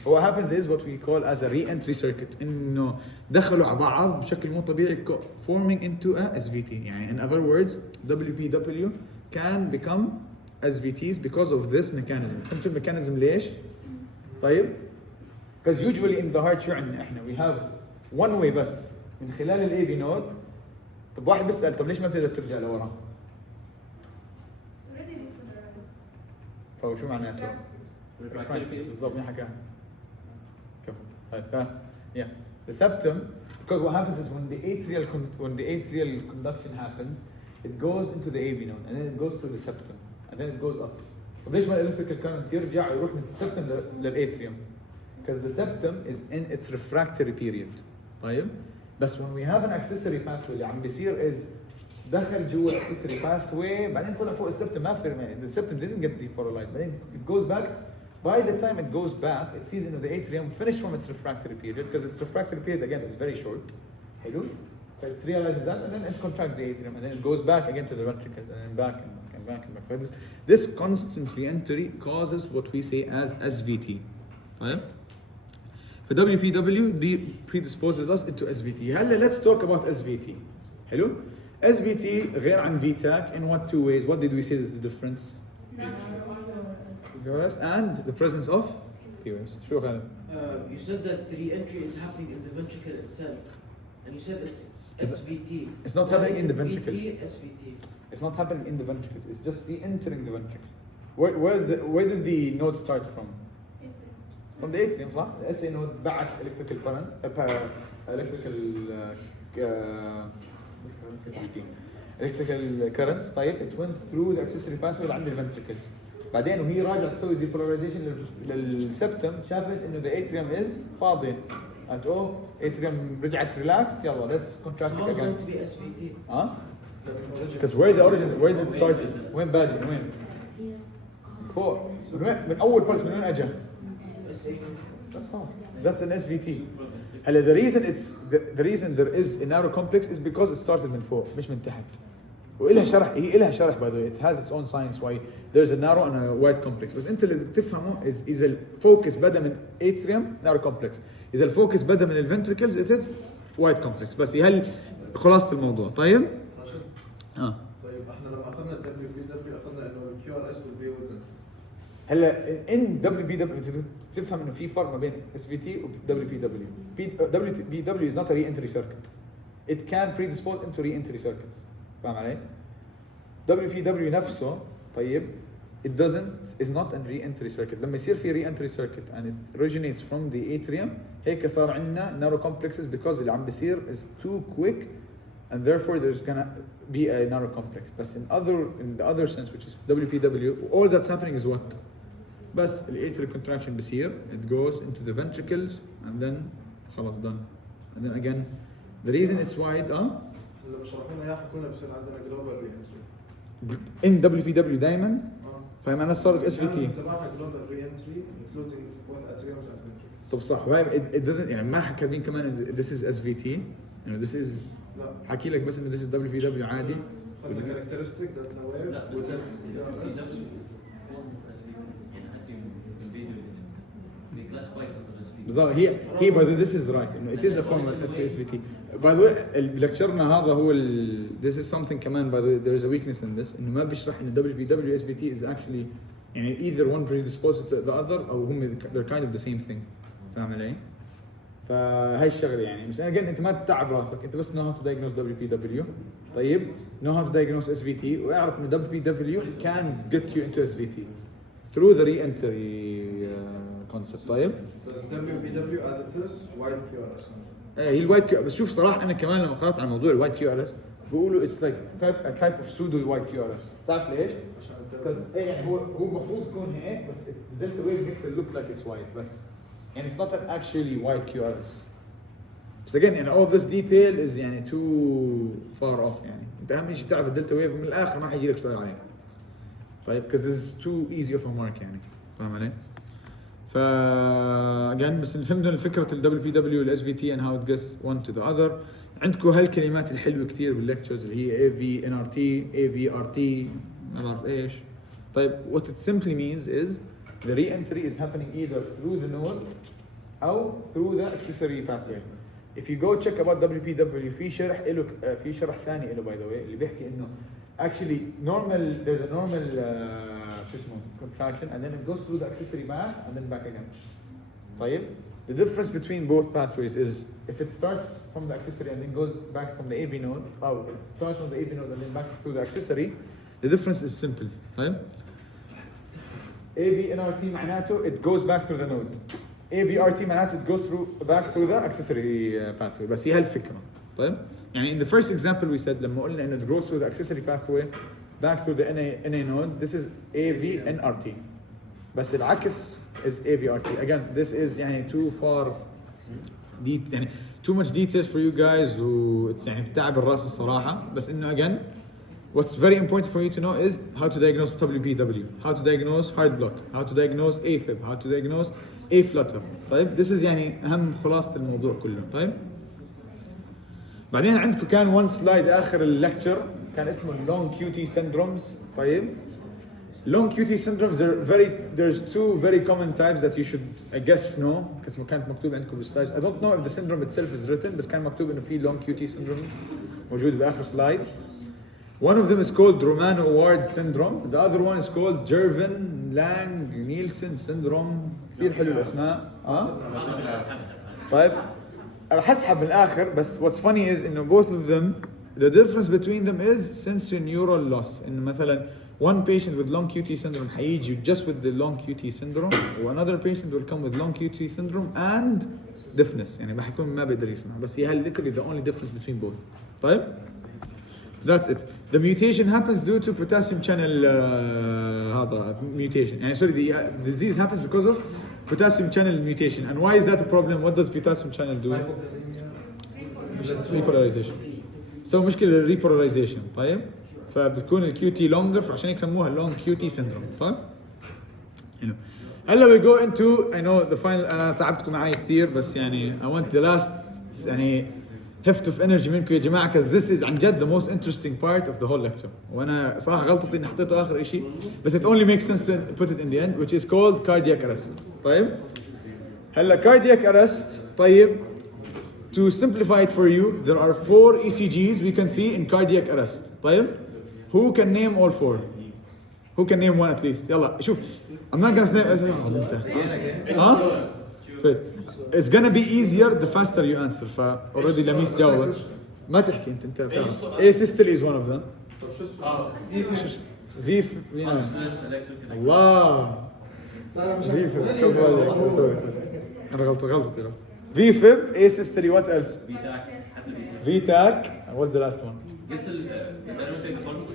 What happens is what we call as a re-entry circuit. إنه دخلوا على بعض بشكل مو طبيعي, forming into a SVT. يعني in other words, WPW can become SVTs because of this mechanism. فهمتوا الميكانيزم ليش؟ طيب because usually in the heart شو عندنا احنا we have one way بس من خلال ال AV node. طب واحد بيسأل طب ليش ما بتقدر ترجع لورا؟ فشو معناته؟ بالضبط مين حكاها؟ كفو. طيب yeah. The septum, because what happens is when the atrial conduction happens, it goes into the AV node and then it goes through the septum and then it goes up. طب ليش ما electrical current يرجع ويروح من السبتم للatrium? Because the septum is in its refractory period. طيب بس when we have an accessory pathway اللي عم بيصير is دخل جوا accessory pathway بعدين طلع فوق السبتم ما في the septum didn't get depolarized بعدين it goes back. By the time it goes back, it sees into the atrium finished from its refractory period because its refractory period again is very short. حلو. So it realizes that and then it contracts the atrium and then it goes back again to the ventricles and then back and back. So this constant re-entry causes what we say as SVT. Right? For WPW predisposes us into SVT. هلا let's talk about SVT. حلو. SVT غير عن VTAC in what two ways? What did we say is the difference? And the presence of POS. شو غالب? You said that the re-entry is happening in the ventricle itself, and you said it's SVT. It's not happening in the ventricles. SVT. It's not happening in the ventricles. It's just re-entering the ventricle. Where did the node start from? From the atrium, صح? The SA node بعت electrical current, electrical currents. طيب it went through the accessory pathway لعند ventricles. بعدين وهي راجعة تسوي depolarization للسبتم شافت إنه the atrium is فاضي. قالت atrium رجعت relaxed يلا let's contract it again. It's going to be SVT. Because where is it started? وين بادئ وين؟ فوق. من أول pulse من وين أجا؟ That's an SVT. هلا the reason there is a narrow complex is because it started من فوق مش من تحت. وإلها شرح إلها شرح by the way. It has its own science why there's a narrow and a wide complex. بس أنت اللي تفهمه is إذا الفوكس بدأ من atrium narrow complex. إذا الفوكس بدأ من الventricles it is wide complex. بس هي خلاصة الموضوع. طيب؟ طيب احنا لما اخذنا WPW اخذنا انه QRS will be within. هلا in WPW تفهم انه في فرق ما بين SVT و WPW. WPW is not a re-entry circuit. It can predispose into re-entry circuits. فاهم علي؟ WPW نفسه طيب is not a re-entry circuit. لما يصير في re-entry circuit and it originates from the atrium هيك صار عندنا narrow complexes because اللي عم بيصير is too quick and therefore there's gonna be a narrow complex. But in the other sense, which is WPW, all that's happening is what? بس atrial contraction بيصير, it goes into the ventricles and then خلاص done. And then again, the reason it's wide اللي بشرحوا لنا اياه حكوا لنا بصير عندنا جلوبال ري انتري in WPW دائما, فمعناه صارت SVT. تبعها جلوبال ري انتري including both atriums and ventricles. طب صح, it doesn't يعني ما كاتبين كمان this is SVT, you know this is لا حكي لك بس انه this is WPW عادي. خذنا characteristic that the wave with بالضبط, هي by the way this is right, انه it is a form of SVT. By the way لكتشرنا هذا هو this is something كمان, by the way there is a weakness in this, انه ما بيشرح ان WPW SVT is actually يعني either one predisposes to the other او هم they're kind of the same thing. فاهم علي؟ فهاي الشغله يعني, بس again انت ما تتعب راسك, انت بس know how to diagnose WPW, طيب know how to diagnose SVT, واعرف انه WPW can get you into SVT through the re-entry concept. طيب بس WPW as it is wide QRS. هي الوايت كيو, بس شوف صراحه انا كمان لما قرات عن موضوع الوايت كيو ار اس بيقولوا اتس لايك a type of pseudo white QRS. تعرف ليش؟ because يعني هو المفروض يكون هيك, بس الدلتا ويف makes it look like it's white, بس يعني it's not an actually white QRS. بس again يعني all this detail is يعني too far off, يعني انت اهم شيء تعرف الدلتا ويف, من الاخر ما حيجي لك سؤال عليه. طيب because this is too easy of a mark يعني, فاهم علي؟ again بس اللي فهمتوا الفكرة ال WPW وال SVT and how it gets one to the other. عندكم هالكلمات الحلوة كتير بالlectures اللي هي AV NRT AV RT ما بعرف ايش. طيب what it simply means is the re-entry is happening either through the node أو through the accessory pathway. If you go check about WPW في شرح له, في شرح ثاني له by the way اللي بيحكي إنه actually normal there's a normal شو اسمه contraction and then it goes through the accessory back and then back again. طيب the difference between both pathways is if it starts from the accessory and then goes back from the AV node, or it starts from the AV node and then back through the accessory, the difference is simple. طيب AV NRT معناته it goes back through the node. AV RT معناته it goes back through the accessory pathway. بس هي هالفكرة. طيب يعني in the first example we said لما قلنا انه it goes through the accessory pathway back through the NA node, this is AV NRT. بس العكس is AV RT. Again this is يعني too far يعني too much details for you guys, و يعني بتعب الراس الصراحة. بس انه again what's very important for you to know is how to diagnose WPW, how to diagnose heart block, how to diagnose AFib, how to diagnose A-flutter. طيب this is يعني أهم خلاصة الموضوع كله. طيب بعدين عندكم كان one slide آخر الليكتشر كان اسمه long QT syndromes. طيب long QT syndromes there's two very common types that you should I guess know, because كانت مكتوب عندكم بالسلايدز. I don't know if the syndrome itself is written, بس كان مكتوب إنه في long QT syndromes موجود بآخر سلايد. One of them is called Romano-Ward syndrome. The other one is called Jervin-Lang-Nielsen syndrome. كثير حلو الأسماء. طيب راح أسحب من الآخر, بس what's funny is إنه both of them the difference between them is sensorineural loss. إنه مثلا one patient with long QT syndrome حيجي just with the long QT syndrome, or another patient will come with long QT syndrome and deafness. يعني ما حيكون ما بيقدر يسمع, بس هي literally the only difference between both. طيب that's it. The mutation happens due to potassium channel هذا mutation. يعني sorry, the disease happens because of potassium channel mutation. And why is that a problem? What does potassium channel do? Repolarization. So مشكلة repolarization. طيب فبتكون ال QT longer, فعشان هيك سموها long QT syndrome. طيب هلا we go into I know the final. أنا تعبتكم معي كتير, بس يعني I want the last يعني heft of energy منكم يا جماعة, because this is عن جد the most interesting part of the whole lecture. وأنا صراحة غلطتي إني حطيته آخر إشي, بس it only makes sense to put it in the end, which is called cardiac arrest. طيب هلا cardiac arrest. طيب to simplify it for you, there are 4 ECGs we can see in cardiac arrest. طيب who can name all 4? Who can name one at least? يلا شوف, I'm not gonna say ها It's gonna be easier the faster you answer. already لميس جاوبت, ما تحكي انت بتعرف. asystole is one of them. طب شو اسمه؟ فيف الله فيف سوري انا غلطتي. فيفب asystole, what else? فيتاك what's the last one? Get the pulse.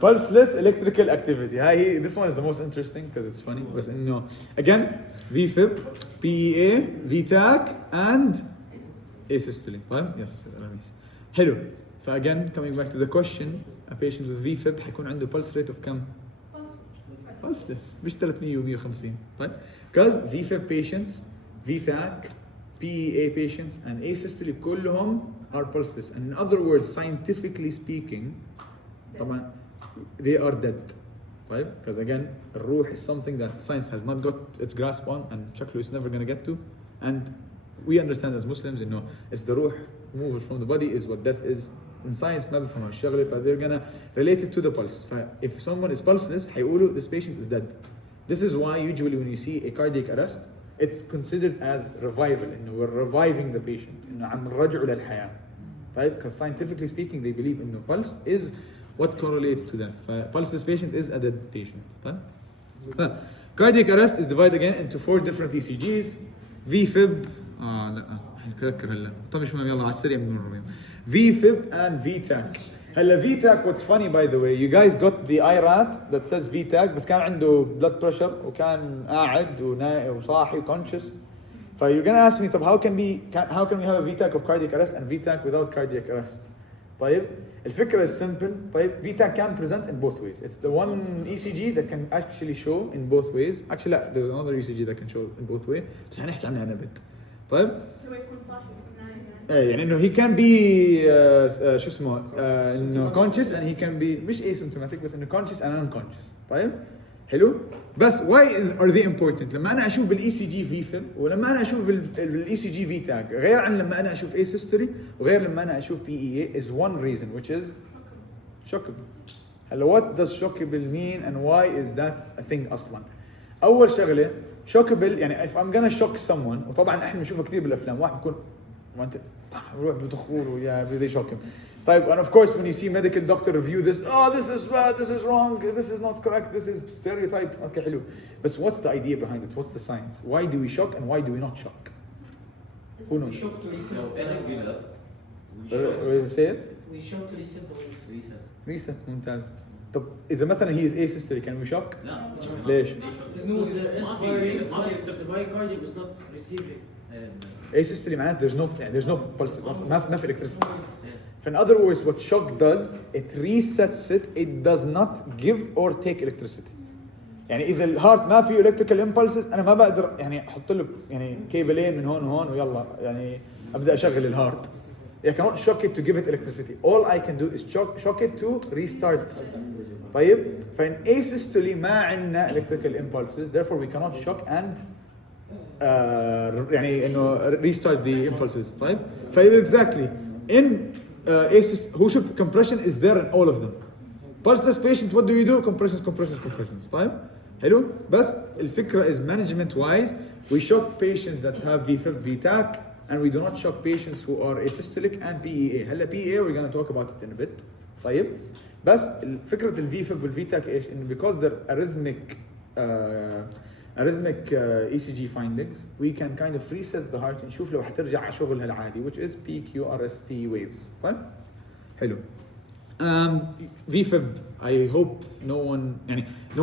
Pulseless electrical activity. This one is the most interesting because it's funny. But no, again, VFib, PEA, VTAC, and asystole. طيب? Yes. حلو. فagain, coming back to the question, a patient with VFib حيكون عنده pulse rate of كم؟ pulseless. مش 300 و 150. طيب؟ Because VFib patients, VTAC, PEA patients, and asystole كلهم are pulseless. And in other words, scientifically speaking, طبعا they are dead. طيب? Because again, Rouh is something that science has not got its grasp on, and شكله is never going to get to. And we understand as Muslims, you know, it's the Rouh removal from the body is what death is. In science, ما بفهموا الشغلة, they're going to relate it to the pulse. If someone is pulseless, حيقولوا this patient is dead. This is why usually when you see a cardiac arrest, it's considered as revival. You know, we're reviving the patient. You know, عم نرجعه للحياة. Right? Because scientifically speaking, they believe in pulse is what correlates to death. Pulseless patient is a dead patient. Right? Cardiac arrest is divided again into 4 different ECGs. VFib. لا نذكر هلا. طب مش مهم يلا على السريع بنمرهم. VFib and VTAC. هلا VTAC, what's funny by the way, you guys got the IRAT that says VTAC بس كان عنده blood pressure وكان قاعد وصاحي وconscious. So you're gonna ask me, how can we have a VTAC of cardiac arrest and VTAC without cardiac arrest? طيب الفكرة is simple. طيب VTAC can present in both ways. It's the one ECG that can actually show in both ways. Actually لا, there's another ECG that can show in both ways. بس هنحكي عنها نبت. طيب هو يكون صاحي نايم يعني انه he can be شو اسمه انه conscious and he can be مش asymptomatic بس انه conscious and unconscious. طيب حلو. بس why are they important؟ لما انا اشوف بالاي سي جي VFib ولما انا اشوف بالاي سي جي VTAC غير عن لما انا اشوف asystole وغير لما انا اشوف PEA is one reason which is shockable. هلا what does shockable mean and why is that a thing اصلا؟ اول شغله shockable يعني if I'm gonna shock someone, وطبعا احنا بنشوفها كثير بالافلام, واحد بيكون ما انت بروح بتخور ويا they shock him. طيب and of course when you see medical doctor review this, this is bad, this is wrong, this is not correct, this is stereotype. Okay, حلو. But what's the idea behind it? What's the science? Why do we shock and why do we not shock? Who knows? We shock to reset. Say it. We shock to reset the waves. Reset. ممتاز. طب إذا مثلا he is asystole can we shock؟ لا. ليش؟ Because there is the bicardium is not receiving. asystole معناته there's no pulses أصلا, ما في electricity. In other words, what shock does, it resets it. It does not give or take electricity. يعني إذا الهارت ما فيه electrical impulses أنا ما بقدر يعني أحط له يعني كيبلين من هون وهون ويلا يعني أبدأ أشغل الهارت. I cannot shock it to give it electricity. All I can do is shock it to restart. طيب فإن asystole ما عندنا electrical impulses, therefore we cannot shock and يعني إنه restart the impulses. طيب exactly in who should compression is there in all of them. Pulseless patient, what do we do? Compressions. طيب حلو. بس الفكرة is management wise we shock patients that have VFib VTAC and we do not shock patients who are asystolic and PEA. هلا PEA we're going to talk about it in a bit. طيب بس فكرة الVFib والVTAC ايش؟ إنه because they're arrhythmic ECG findings, we can kind of reset the heart نشوف لو حترجع على شغلها العادي, which is PQRST waves. طيب حلو. VFib, I hope no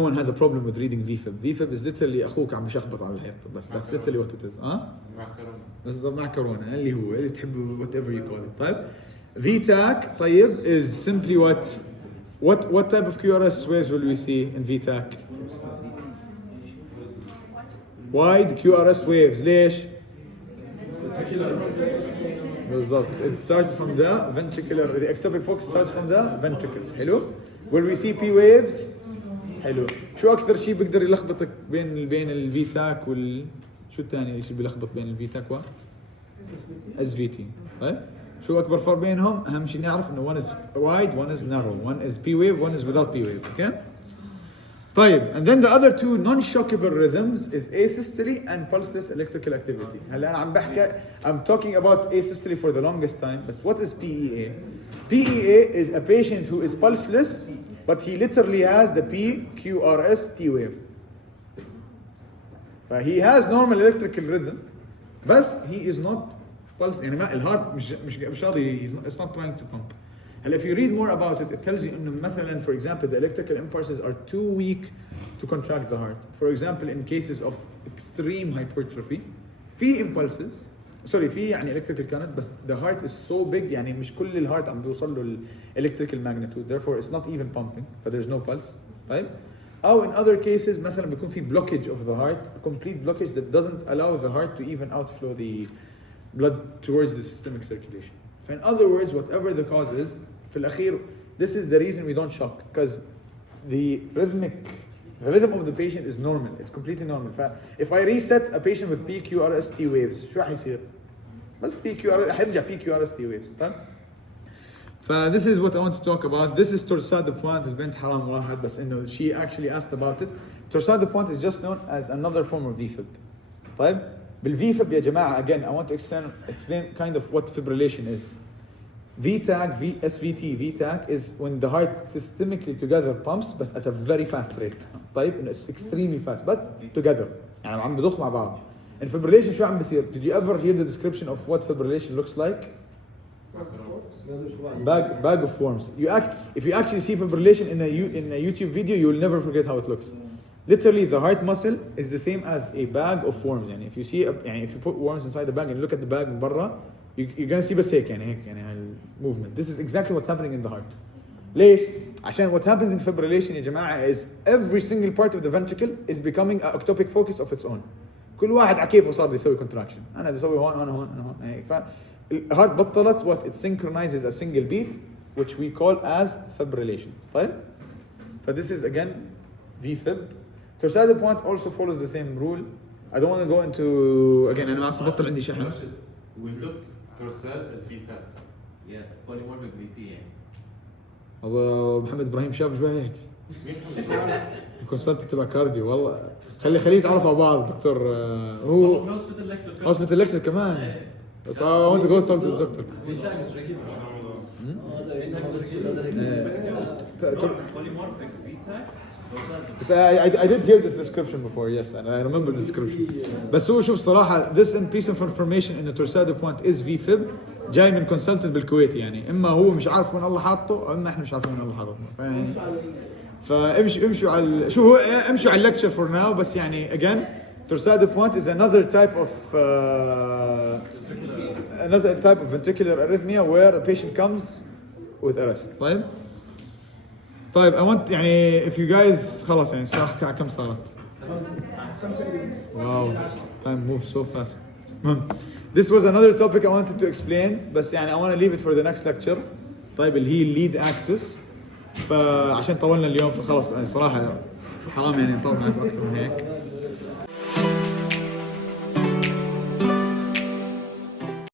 one has a problem with reading VFib. VFib is literally أخوك عم يشخبط على الحيط بس. That's literally what it is. بالضبط مع كورونا اللي هو اللي تحبه whatever you call it. طيب VTAC طيب is simply what type of QRS waves will we see in VTAC? Wide QRS waves. ليش؟ بالضبط. It starts from the ventricular. The ectopic focus starts from the ventricles. حلو. Will we see P waves؟ حلو. شو أكثر شيء بيقدر يلخبطك بين الفيتاك شو الثاني شيء بيلخبط بين الفيتاك و SVT؟ طيب. شو أكبر فرق بينهم؟ أهم شيء نعرف إنه one is wide, one is narrow, one is P wave, one is without P wave. Okay? طيب, and then the other two non-shockable rhythms is asystole and pulseless electrical activity. هلا أنا عم بحكي, I'm talking about asystole for the longest time, but what is PEA? PEA is a patient who is pulseless, but he literally has the PQRS-T wave. He has normal electrical rhythm, but he is not pulse يعني ما الهارت مش راضي it's not trying to pump. هلا if you read more about it, it tells you انه مثلا for example the electrical impulses are too weak to contract the heart. For example in cases of extreme hypertrophy في impulses في يعني electrical current بس the heart is so big يعني مش كل الهارت عم بيوصل له electrical magnitude, therefore it's not even pumping, but there's no pulse. طيب أو in other cases مثلا بيكون في blockage of the heart, a complete blockage that doesn't allow the heart to even outflow the blood towards the systemic circulation. So in other words, whatever the cause is, في الأخير, this is the reason we don't shock, because the rhythm of the patient is normal, it's completely normal. If I reset a patient with PQRST waves, شو راح يصير؟ بس حيرجع PQRST waves. طيب؟ This is what I want to talk about. This is torsade de pointe البنت حرام واحد بس إنه she actually asked about it. Torsade de pointe is just known as another form of VFib. طيب؟ بالVFib يا جماعة, again I want to explain kind of what fibrillation is. SVT is when the heart systemically together pumps but at a very fast rate. طيب it's extremely fast but together يعني عم بضخ مع بعض. And fibrillation شو عم بيصير? Did you ever hear the description of what fibrillation looks like? Bag of worms. If you actually see fibrillation in a YouTube video, you will never forget how it looks. Literally, the heart muscle is the same as a bag of worms. يعني if you put worms inside the bag and look at the bag من برا, you're gonna see بس هيك يعني movement. This is exactly what's happening in the heart. ليش؟ عشان what happens in fibrillation يا جماعة is every single part of the ventricle is becoming an ectopic focus of its own. كل واحد على كيفه صار يسوي contraction. أنا بدي أسوي هون أنا هون أنا هون هيك. فالهارت بطلت what it synchronizes a single beat which we call as fibrillation. طيب؟ This is again VFib. Torsade de pointe also follows the same rule. I don't want to go into again. أنا ما بطل عندي شحن. We took torsade as VTA. Yeah, polymorphic VT يعني. والله محمد إبراهيم شاف شوي هيك. الكونسلت تبع كارديو والله خليه يتعرفوا على بعض دكتور هو hospital lecture كمان. بس I want to go talk to the doctor. Polymorphic VTA. بس I did hear this description before, yes, and I remember the description. بس هو شوف صراحة this piece of information in the torsade de pointe is VFib جاي من consultant بالكويت يعني إما هو مش عارف وين الله حاطه أو إما إحنا مش عارفين وين الله حاطه. فامشوا على شو هو امشوا على lecture for now بس يعني again torsade de pointe is another type of ventricular arrhythmia where a patient comes with arrest. طيب I want يعني if you guys خلاص يعني الساعة كم صارت؟ 5. Wow, time moves so fast. This was another topic I wanted to explain بس يعني I want to leave it for the next lecture. طيب اللي هي lead axis. فعشان طولنا اليوم فخلاص يعني صراحة حرام يعني نطول معكم أكثر من هيك.